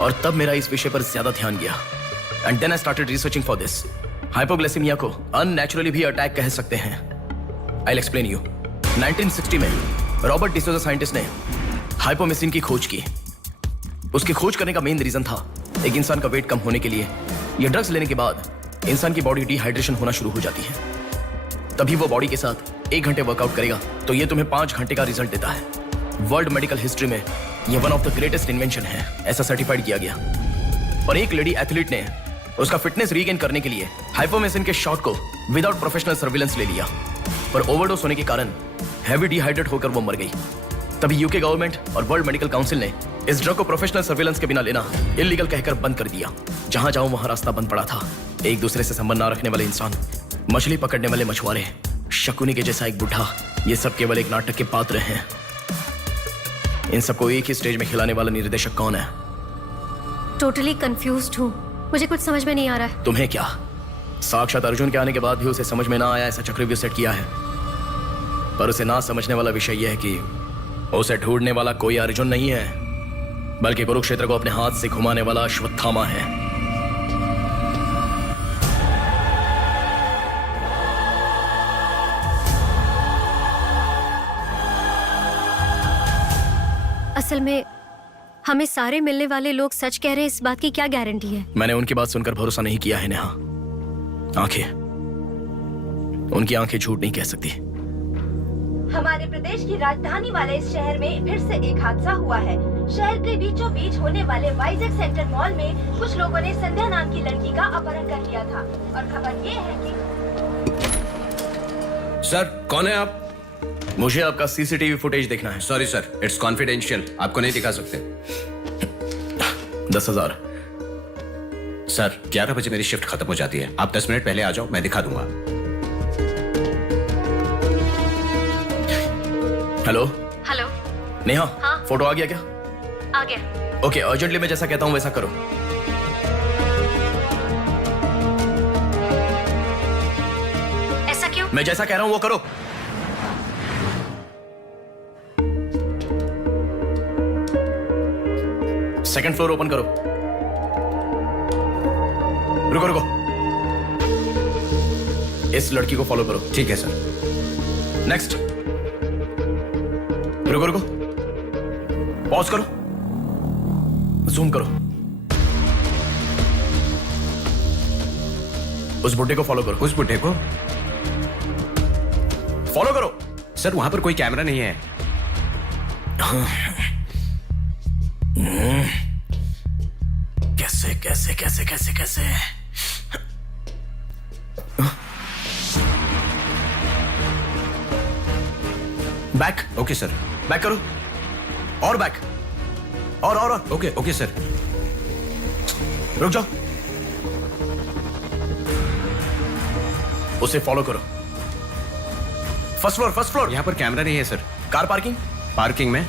और तब मेरा इस विषय पर ज्यादा ध्यान गया। And then I started researching for this. Hypoglycaemia को अननेचुरली भी अटैक कह सकते हैं। I will explain you. 1960 में रॉबर्ट डिसोजा साइंटिस्ट ने हाइपोमेसिन की खोज की। उसकी खोज करने का मेन रीजन था एक इंसान का वेट कम होने के लिए ये ड्रग्स लेने के बाद इंसान की बॉडी डिहाइड्रेशन होना शुरू हो जाती है। तभी वो बॉडी के साथ 1 घंटे वर्कआउट करेगा तो ये तुम्हें 5 घंटे का रिजल्ट देता है। वर्ल्ड मेडिकल हिस्ट्री में ये one of the greatest invention है, ऐसा सर्टिफाइड किया गया। और एक लेडी एथलीट ने उसका फिटनेस रीगेन करने के लिए हाइपोमेसिन के शॉट को विदाउट प्रोफेशनल सर्विलेंस ले लिया, पर ओवरडोज होने के कारण हैवी डिहाइड्रेट होकर वो मर गई। तभी यूके गवर्नमेंट और वर्ल्ड मेडिकल काउंसिल ने इस ड्रग को प्रोफेशनल सर्विलेंस के बिना लेना इलीगल कहकर बंद कर दिया। जहां जाऊं वहां रास्ता बंद पड़ा था। एक दूसरे से संबंध ना रखने वाले इंसान, मछली पकड़ने वाले मछुआरे, शकुनी के जैसा एक बुढ़ा, ये सब केवल एक नाटक के पात्र हैं। इन सबको एक ही स्टेज में खिलाने वाला निर्देशक कौन है? टोटली कंफ्यूज्ड हूँ, मुझे कुछ समझ में नहीं आ रहा है। तुम्हें क्या? साक्षात अर्जुन के आने के बाद भी उसे समझ में ना आया ऐसा चक्रव्यूह सेट किया है। पर उसे ना समझने वाला विषय यह है कि उसे ढूंढने वाला कोई अर्जुन नहीं है, बल्कि कुरुक्षेत्र को अपने हाथ से घुमाने वाला अश्वत्थामा है। असल में हमें सारे मिलने वाले लोग सच कह रहे हैं, इस बात की क्या गारंटी है? मैंने उनकी बात सुनकर भरोसा नहीं किया है नेहा। आंखें, उनकी आंखें झूठ नहीं कह सकती। हमारे प्रदेश की राजधानी वाले इस शहर में फिर से एक हादसा हुआ है। शहर के बीचों बीच होने वाले वाइजैक सेंटर मॉल में कुछ लोगों ने संध्या नाम की लड़की का अपहरण कर लिया था। और खबर ये है कि सर, कौन है आप? मुझे आपका सीसीटीवी फुटेज देखना है। सॉरी सर, इट्स कॉन्फिडेंशियल, आपको नहीं दिखा सकते। 10,000। सर, 11 बजे मेरी शिफ्ट खत्म हो जाती है, आप 10 मिनट पहले आ जाओ, मैं दिखा दूंगा। हेलो हेलो नेहा, हाँ? फोटो आ गया क्या? आ गया। ओके, अर्जेंटली मैं जैसा कहता हूँ वैसा करो। ऐसा क्यों? मैं जैसा कह रहा हूँ वो करो। सेकंड फ्लोर ओपन करो। रुको रुको, इस लड़की को फॉलो करो। ठीक है सर। नेक्स्ट। रुको रुको, पॉज करो, जूम करो। उस बुड्ढे को फॉलो करो। उस बुड्ढे को फॉलो करो। सर वहां पर कोई कैमरा नहीं है। कैसे कैसे कैसे कैसे कैसे? बैक। Okay sir. बैक करो, और बैक, और ओके ओके सर। रुक जाओ, उसे फॉलो करो। First floor, first floor. यहाँ पर कैमरा नहीं है सर। कार पार्किंग, पार्किंग में।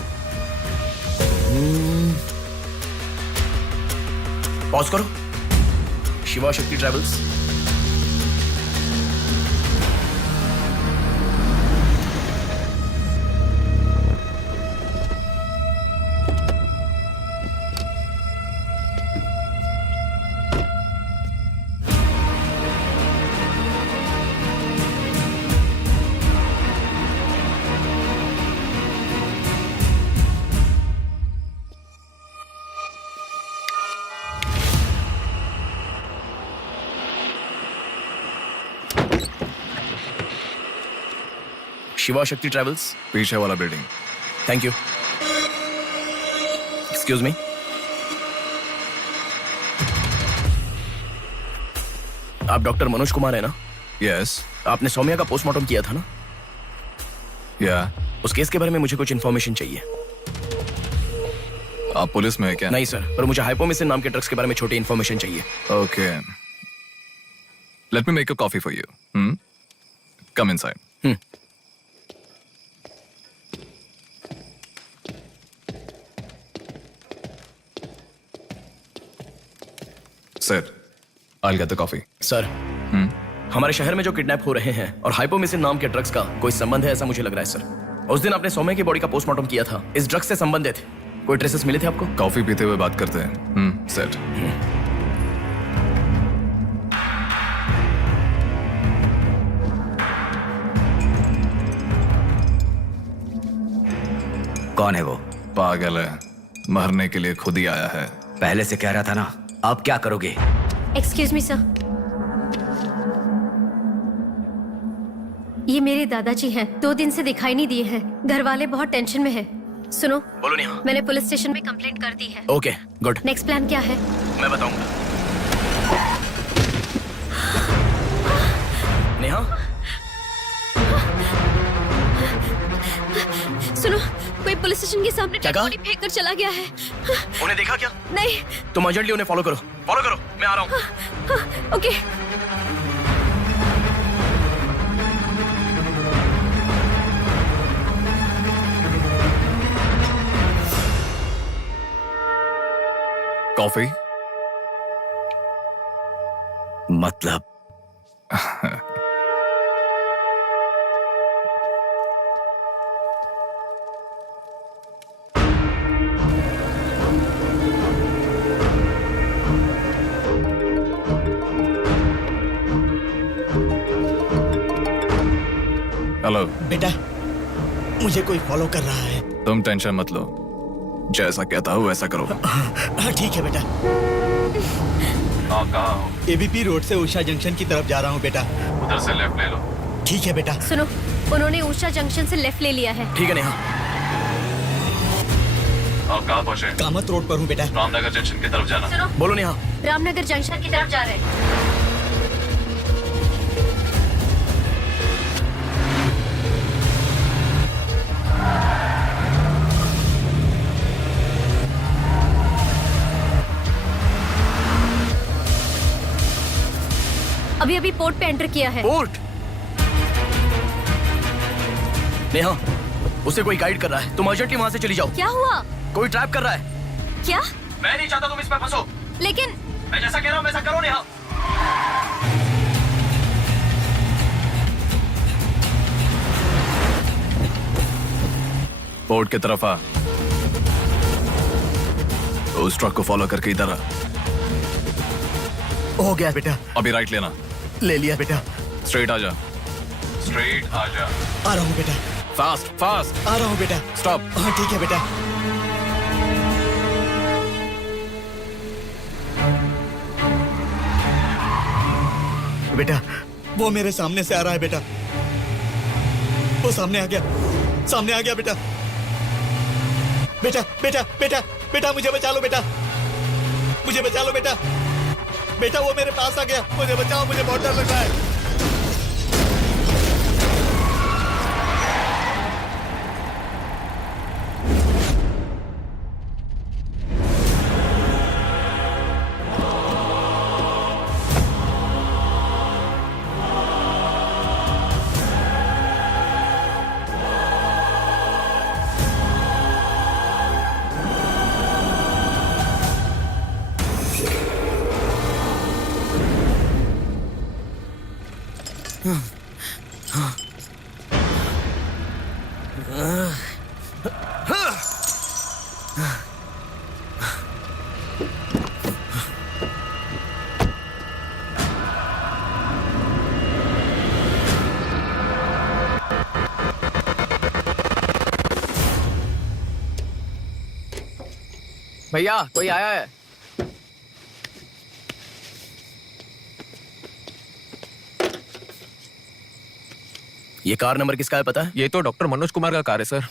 पॉज करो। शिवा शक्ति ट्रैवल्स। शिवा शक्ति ट्रैवल्स, पीछे वाला building. Thank you. Excuse me. आप डॉक्टर मनोज कुमार है ना? यस। आपने सौम्या का पोस्टमार्टम किया था ना? या। उस केस के बारे में मुझे कुछ इन्फॉर्मेशन चाहिए। आप पुलिस में है क्या? नहीं सर, पर मुझे हाइपोमिसिन नाम के ड्रग्स के बारे में छोटी इन्फॉर्मेशन चाहिए। Okay, let me make a coffee for you. Come inside. Sir, I'll get the coffee. Sir, हमारे शहर में जो किडनैप हो रहे हैं और हाइपोमिसिन नाम के ड्रग्स का कोई संबंध है ऐसा मुझे लग रहा है सर। उस दिन आपने सौम्या की बॉडी का पोस्टमार्टम किया था, इस ड्रग्स से संबंधित कोई ट्रेसेस मिले थे आपको? कॉफी पीते हुए बात करते हैं। सर, कौन है वो? पागल है, मरने के लिए खुद ही आया है। पहले से कह रहा था ना। आप क्या करोगे? एक्सक्यूज मी सर, ये मेरे दादाजी हैं। 2 दिन से दिखाई नहीं दिए हैं। घर वाले बहुत टेंशन में हैं। सुनो, बोलो नेहा। मैंने पुलिस स्टेशन में कंप्लेंट कर दी है। Okay, good. नेक्स्ट प्लान क्या है? मैं बताऊंगा। नेहा, सुनो, कोई पुलिस स्टेशन के सामने क्या डेड कहा? बॉडी फेंक कर चला गया है। उन्हें देखा क्या? नहीं। तुम अर्जेंटली उन्हें फॉलो करो। फॉलो करो, मैं आ रहा हूँ। ओके। कॉफी? मतलब हेलो बेटा, मुझे कोई फॉलो कर रहा है। तुम टेंशन मत लो, जैसा कहता हूँ वैसा करो। हाँ ठीक है बेटा। आप कहाँ हो? एबीपी रोड से उषा जंक्शन की तरफ जा रहा हूँ बेटा। उधर से लेफ्ट ले लो। ठीक है बेटा। सुनो, उन्होंने उषा जंक्शन से लेफ्ट ले लिया है। ठीक है नेहा। आप कहाँ पहुँचे? कामत रोड पर हूँ बेटा। रामनगर जंक्शन की तरफ जाना। सुनो, बोलो नेहा। रामनगर जंक्शन की तरफ जा रहे हैं। अभी अभी पोर्ट पे एंटर किया है। पोर्ट? नेहा, उसे कोई गाइड कर रहा है। तुम अर्जेंटली वहां से चली जाओ। क्या हुआ? कोई ट्रैप कर रहा है। क्या? मैं नहीं चाहता तुम इसमें फंसो। लेकिन मैं जैसा कह रहा हूं वैसा करो नेहा। पोर्ट की तरफ आ। उस ट्रक को फॉलो करके इधर आ। हो गया बेटा। अभी राइट लेना। ले लिया बेटा। स्ट्रेट आ जा। स्ट्रेट आ जा। आ रहा हूँ बेटा। Fast fast. आ रहा हूँ बेटा। स्टॉप। हाँ ठीक है बेटा। बेटा वो मेरे सामने से आ रहा है बेटा। वो सामने आ गया। सामने आ गया बेटा। बेटा बेटा बेटा बेटा मुझे बचा लो बेटा। मुझे बचा लो बेटा। बेटा वो मेरे पास आ गया। मुझे बचाओ, मुझे बहुत डर लग रहा है। भैया कोई आया है। ये कार नंबर किसका है पता है? ये तो डॉक्टर मनोज कुमार का कार है sir.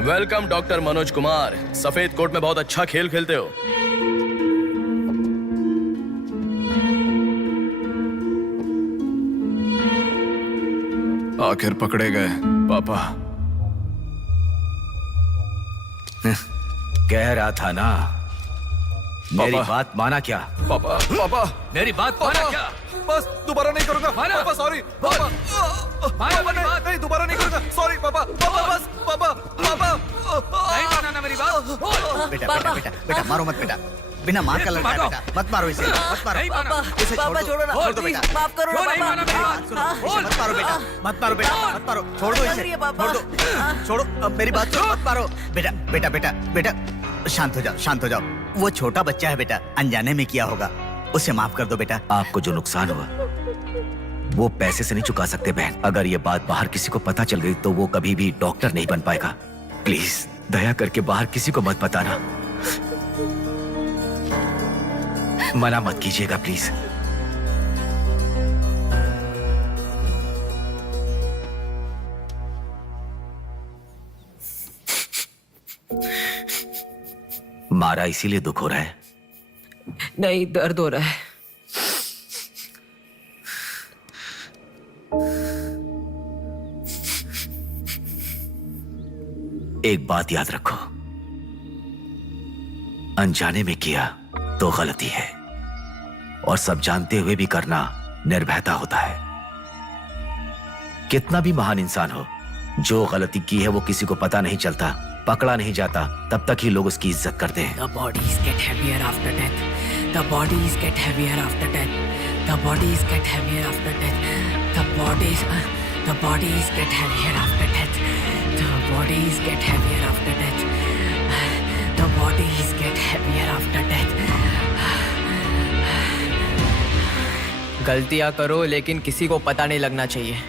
Welcome doctor Manoj Kumar. सफेद कोट में बहुत अच्छा खेल खेलते हो। आखिर पकड़े गए पापा। कह रहा था ना, मेरी बात माना क्या? पापा पापा मेरी बात माना क्या? बस दोबारा नहीं करूंगा पापा। सॉरी पापा। पापा नहीं दोबारा नहीं करूंगा। सॉरी पापा। पापा बस पापा पापा नहीं माना ना मेरी बात। बेटा बेटा बेटा बेटा मारो मत बेटा। बिना मार का लड़का है बेटा। मत मारो इसे। मत मारो। इसे छोड़ दो। छोड़ दो बेटा। माफ करो ना नहीं माना मेरी बात सुनो। इसे मत मारो बेटा। मत मारो बेटा। मत मारो। छोड़ दो इसे। छोड़ दो। छोड़ो। अब मेरी बात सुनो। मत मारो बेटा। बेटा बेटा बेटा शांत हो जाओ। शांत हो जाओ। वो छोटा बच्चा है बेटा, अनजाने में किया होगा। उसे माफ कर दो बेटा। आपको जो नुकसान हुआ वो पैसे से नहीं चुका सकते बहन। अगर ये बात बाहर किसी को पता चल गई तो वो कभी भी डॉक्टर नहीं बन पाएगा। प्लीज दया करके बाहर किसी को मत बताना। मना मत कीजिएगा प्लीज। मारा इसीलिए दुख हो रहा है? नहीं, दर्द हो रहा है। एक बात याद रखो, अनजाने में किया तो गलती है, और सब जानते हुए भी करना निर्भयता होता है। कितना भी महान इंसान हो, जो गलती की है वो किसी को पता नहीं चलता, पकड़ा नहीं जाता, तब तक ही लोग उसकी इज्जत करते हैं। The bodies get heavier after death. The bodies get heavier after death. The bodies get heavier after death. The bodies get heavier after death. The bodies get heavier after death. The bodies get heavier after death. गलतियां करो लेकिन किसी को पता नहीं लगना चाहिए।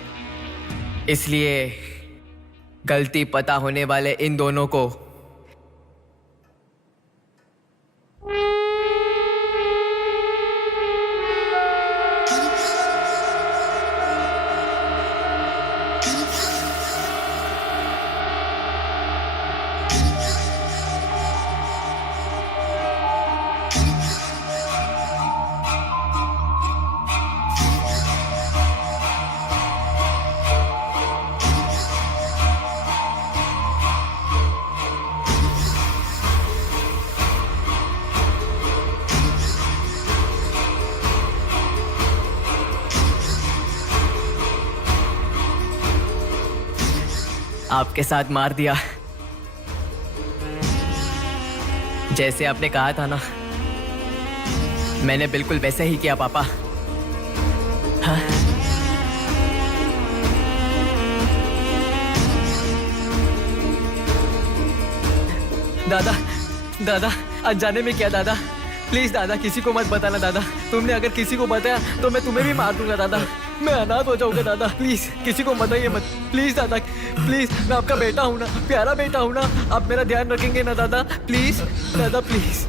इसलिए गलती पता होने वाले इन दोनों को आपके साथ मार दिया, जैसे आपने कहा था ना। मैंने बिल्कुल वैसे ही किया पापा। हाँ? दादा, दादा, अनजाने में किया दादा। प्लीज दादा, किसी को मत बताना दादा। तुमने अगर किसी को बताया तो मैं तुम्हें भी मार दूंगा दादा। मैं अनाथ हो जाऊंगा दादा। प्लीज किसी को बताइए मत। प्लीज दादा, प्लीज। मैं आपका बेटा हूं ना, प्यारा बेटा हूं ना। आप मेरा ध्यान रखेंगे ना दादा? प्लीज दादा, प्लीज।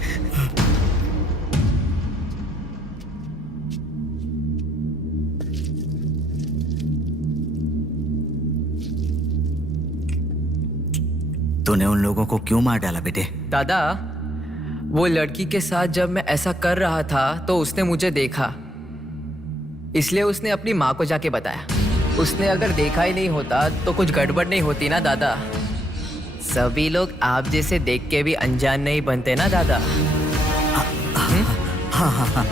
तूने उन लोगों को क्यों मार डाला बेटे? दादा, वो लड़की के साथ जब मैं ऐसा कर रहा था तो उसने मुझे देखा, इसलिए उसने अपनी माँ को जाके बताया। उसने अगर देखा ही नहीं होता तो कुछ गड़बड़ नहीं होती ना दादा। सभी लोग आप जैसे देख के भी अनजान नहीं बनते ना दादा। हाँ हाँ हाँ।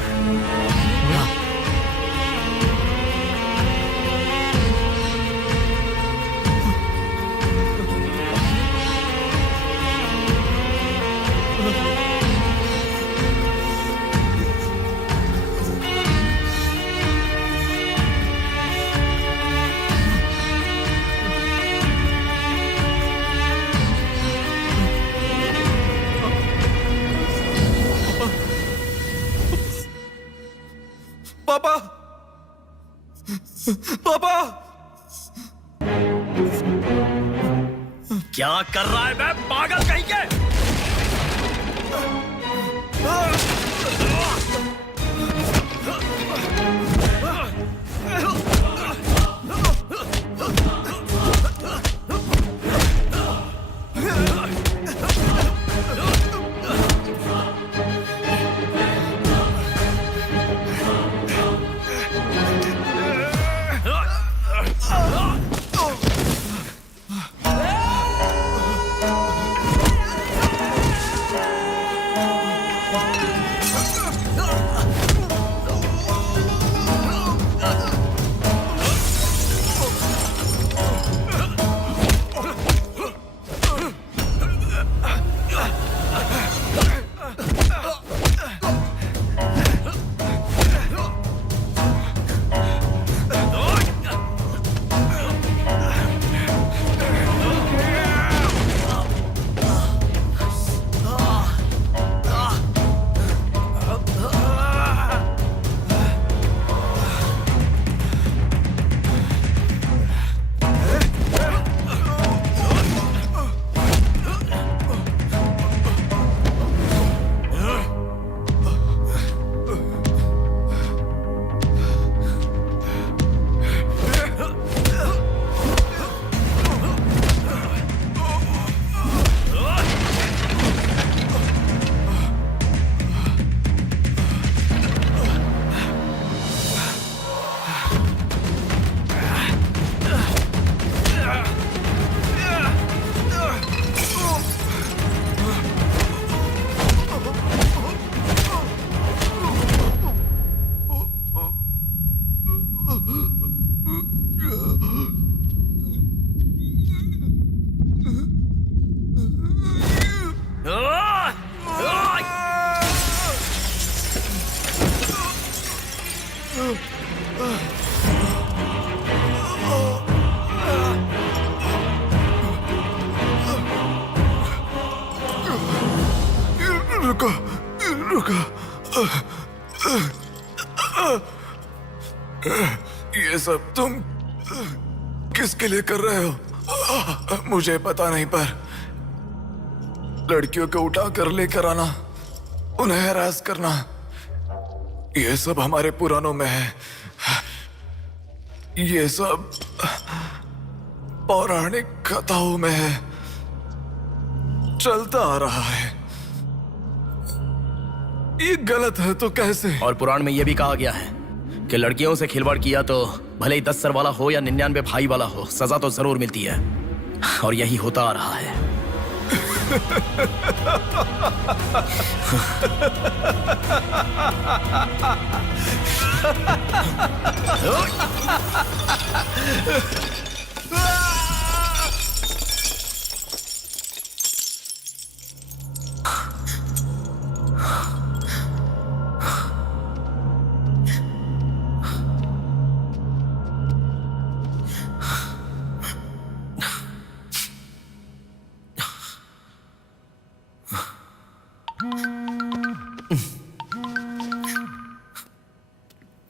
पापा, पापा, क्या कर रहा है मैं पागल कहीं के? रुको रुको। ये सब तुम किसके लिए कर रहे हो? मुझे पता नहीं, पर लड़कियों को उठा कर लेकर आना, उन्हें हैरास करना, ये सब हमारे पुराणों में है। ये सब पौराणिक कथाओं में है, चलता आ रहा है। ये गलत है तो कैसे? और पुराण में यह भी कहा गया है कि लड़कियों से खिलवाड़ किया तो भले ही 10 सर वाला हो या 99 भाई वाला हो, सजा तो जरूर मिलती है। और यही होता आ रहा है।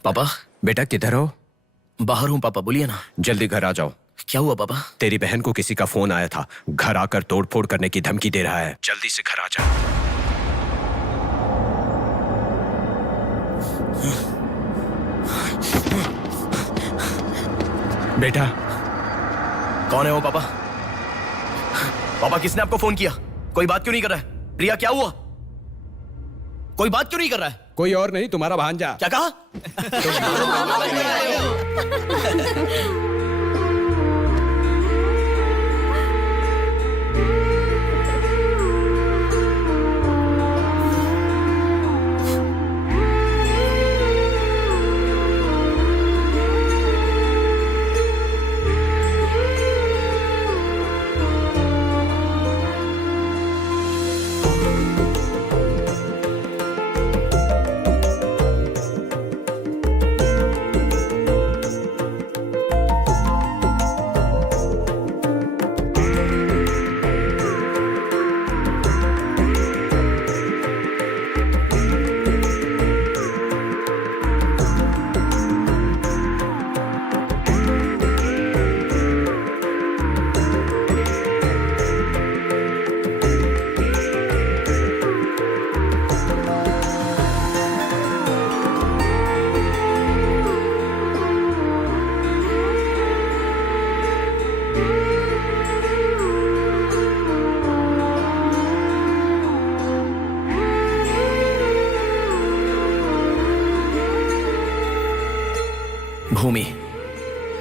पापा। बेटा किधर हो? बाहर हूँ पापा, बोलिए ना। जल्दी घर आ जाओ। क्या हुआ पापा? तेरी बहन को किसी का फोन आया था, घर आकर तोड़फोड़ करने की धमकी दे रहा है। जल्दी से घर आ जा। बेटा। कौन है वो पापा? पापा किसने आपको फोन किया? कोई बात क्यों नहीं कर रहा है? प्रिया क्या हुआ? कोई बात क्यों नहीं कर रहा है? कोई और नहीं, तुम्हारा भांजा। क्या कहा?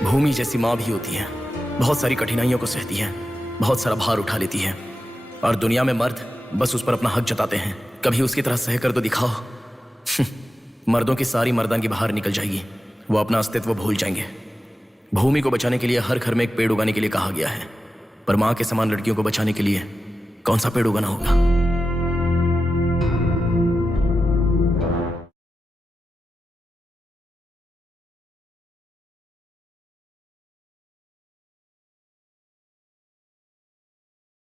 भूमि जैसी माँ भी होती है, बहुत सारी कठिनाइयों को सहती है, बहुत सारा भार उठा लेती है, और दुनिया में मर्द बस उस पर अपना हक जताते हैं। कभी उसकी तरह सह कर तो दिखाओ। मर्दों की सारी मर्दानगी बाहर निकल जाएगी, वो अपना अस्तित्व भूल जाएंगे। भूमि को बचाने के लिए हर घर में एक पेड़ उगाने के लिए कहा गया है, पर माँ के समान लड़कियों को बचाने के लिए कौन सा पेड़ उगाना होगा?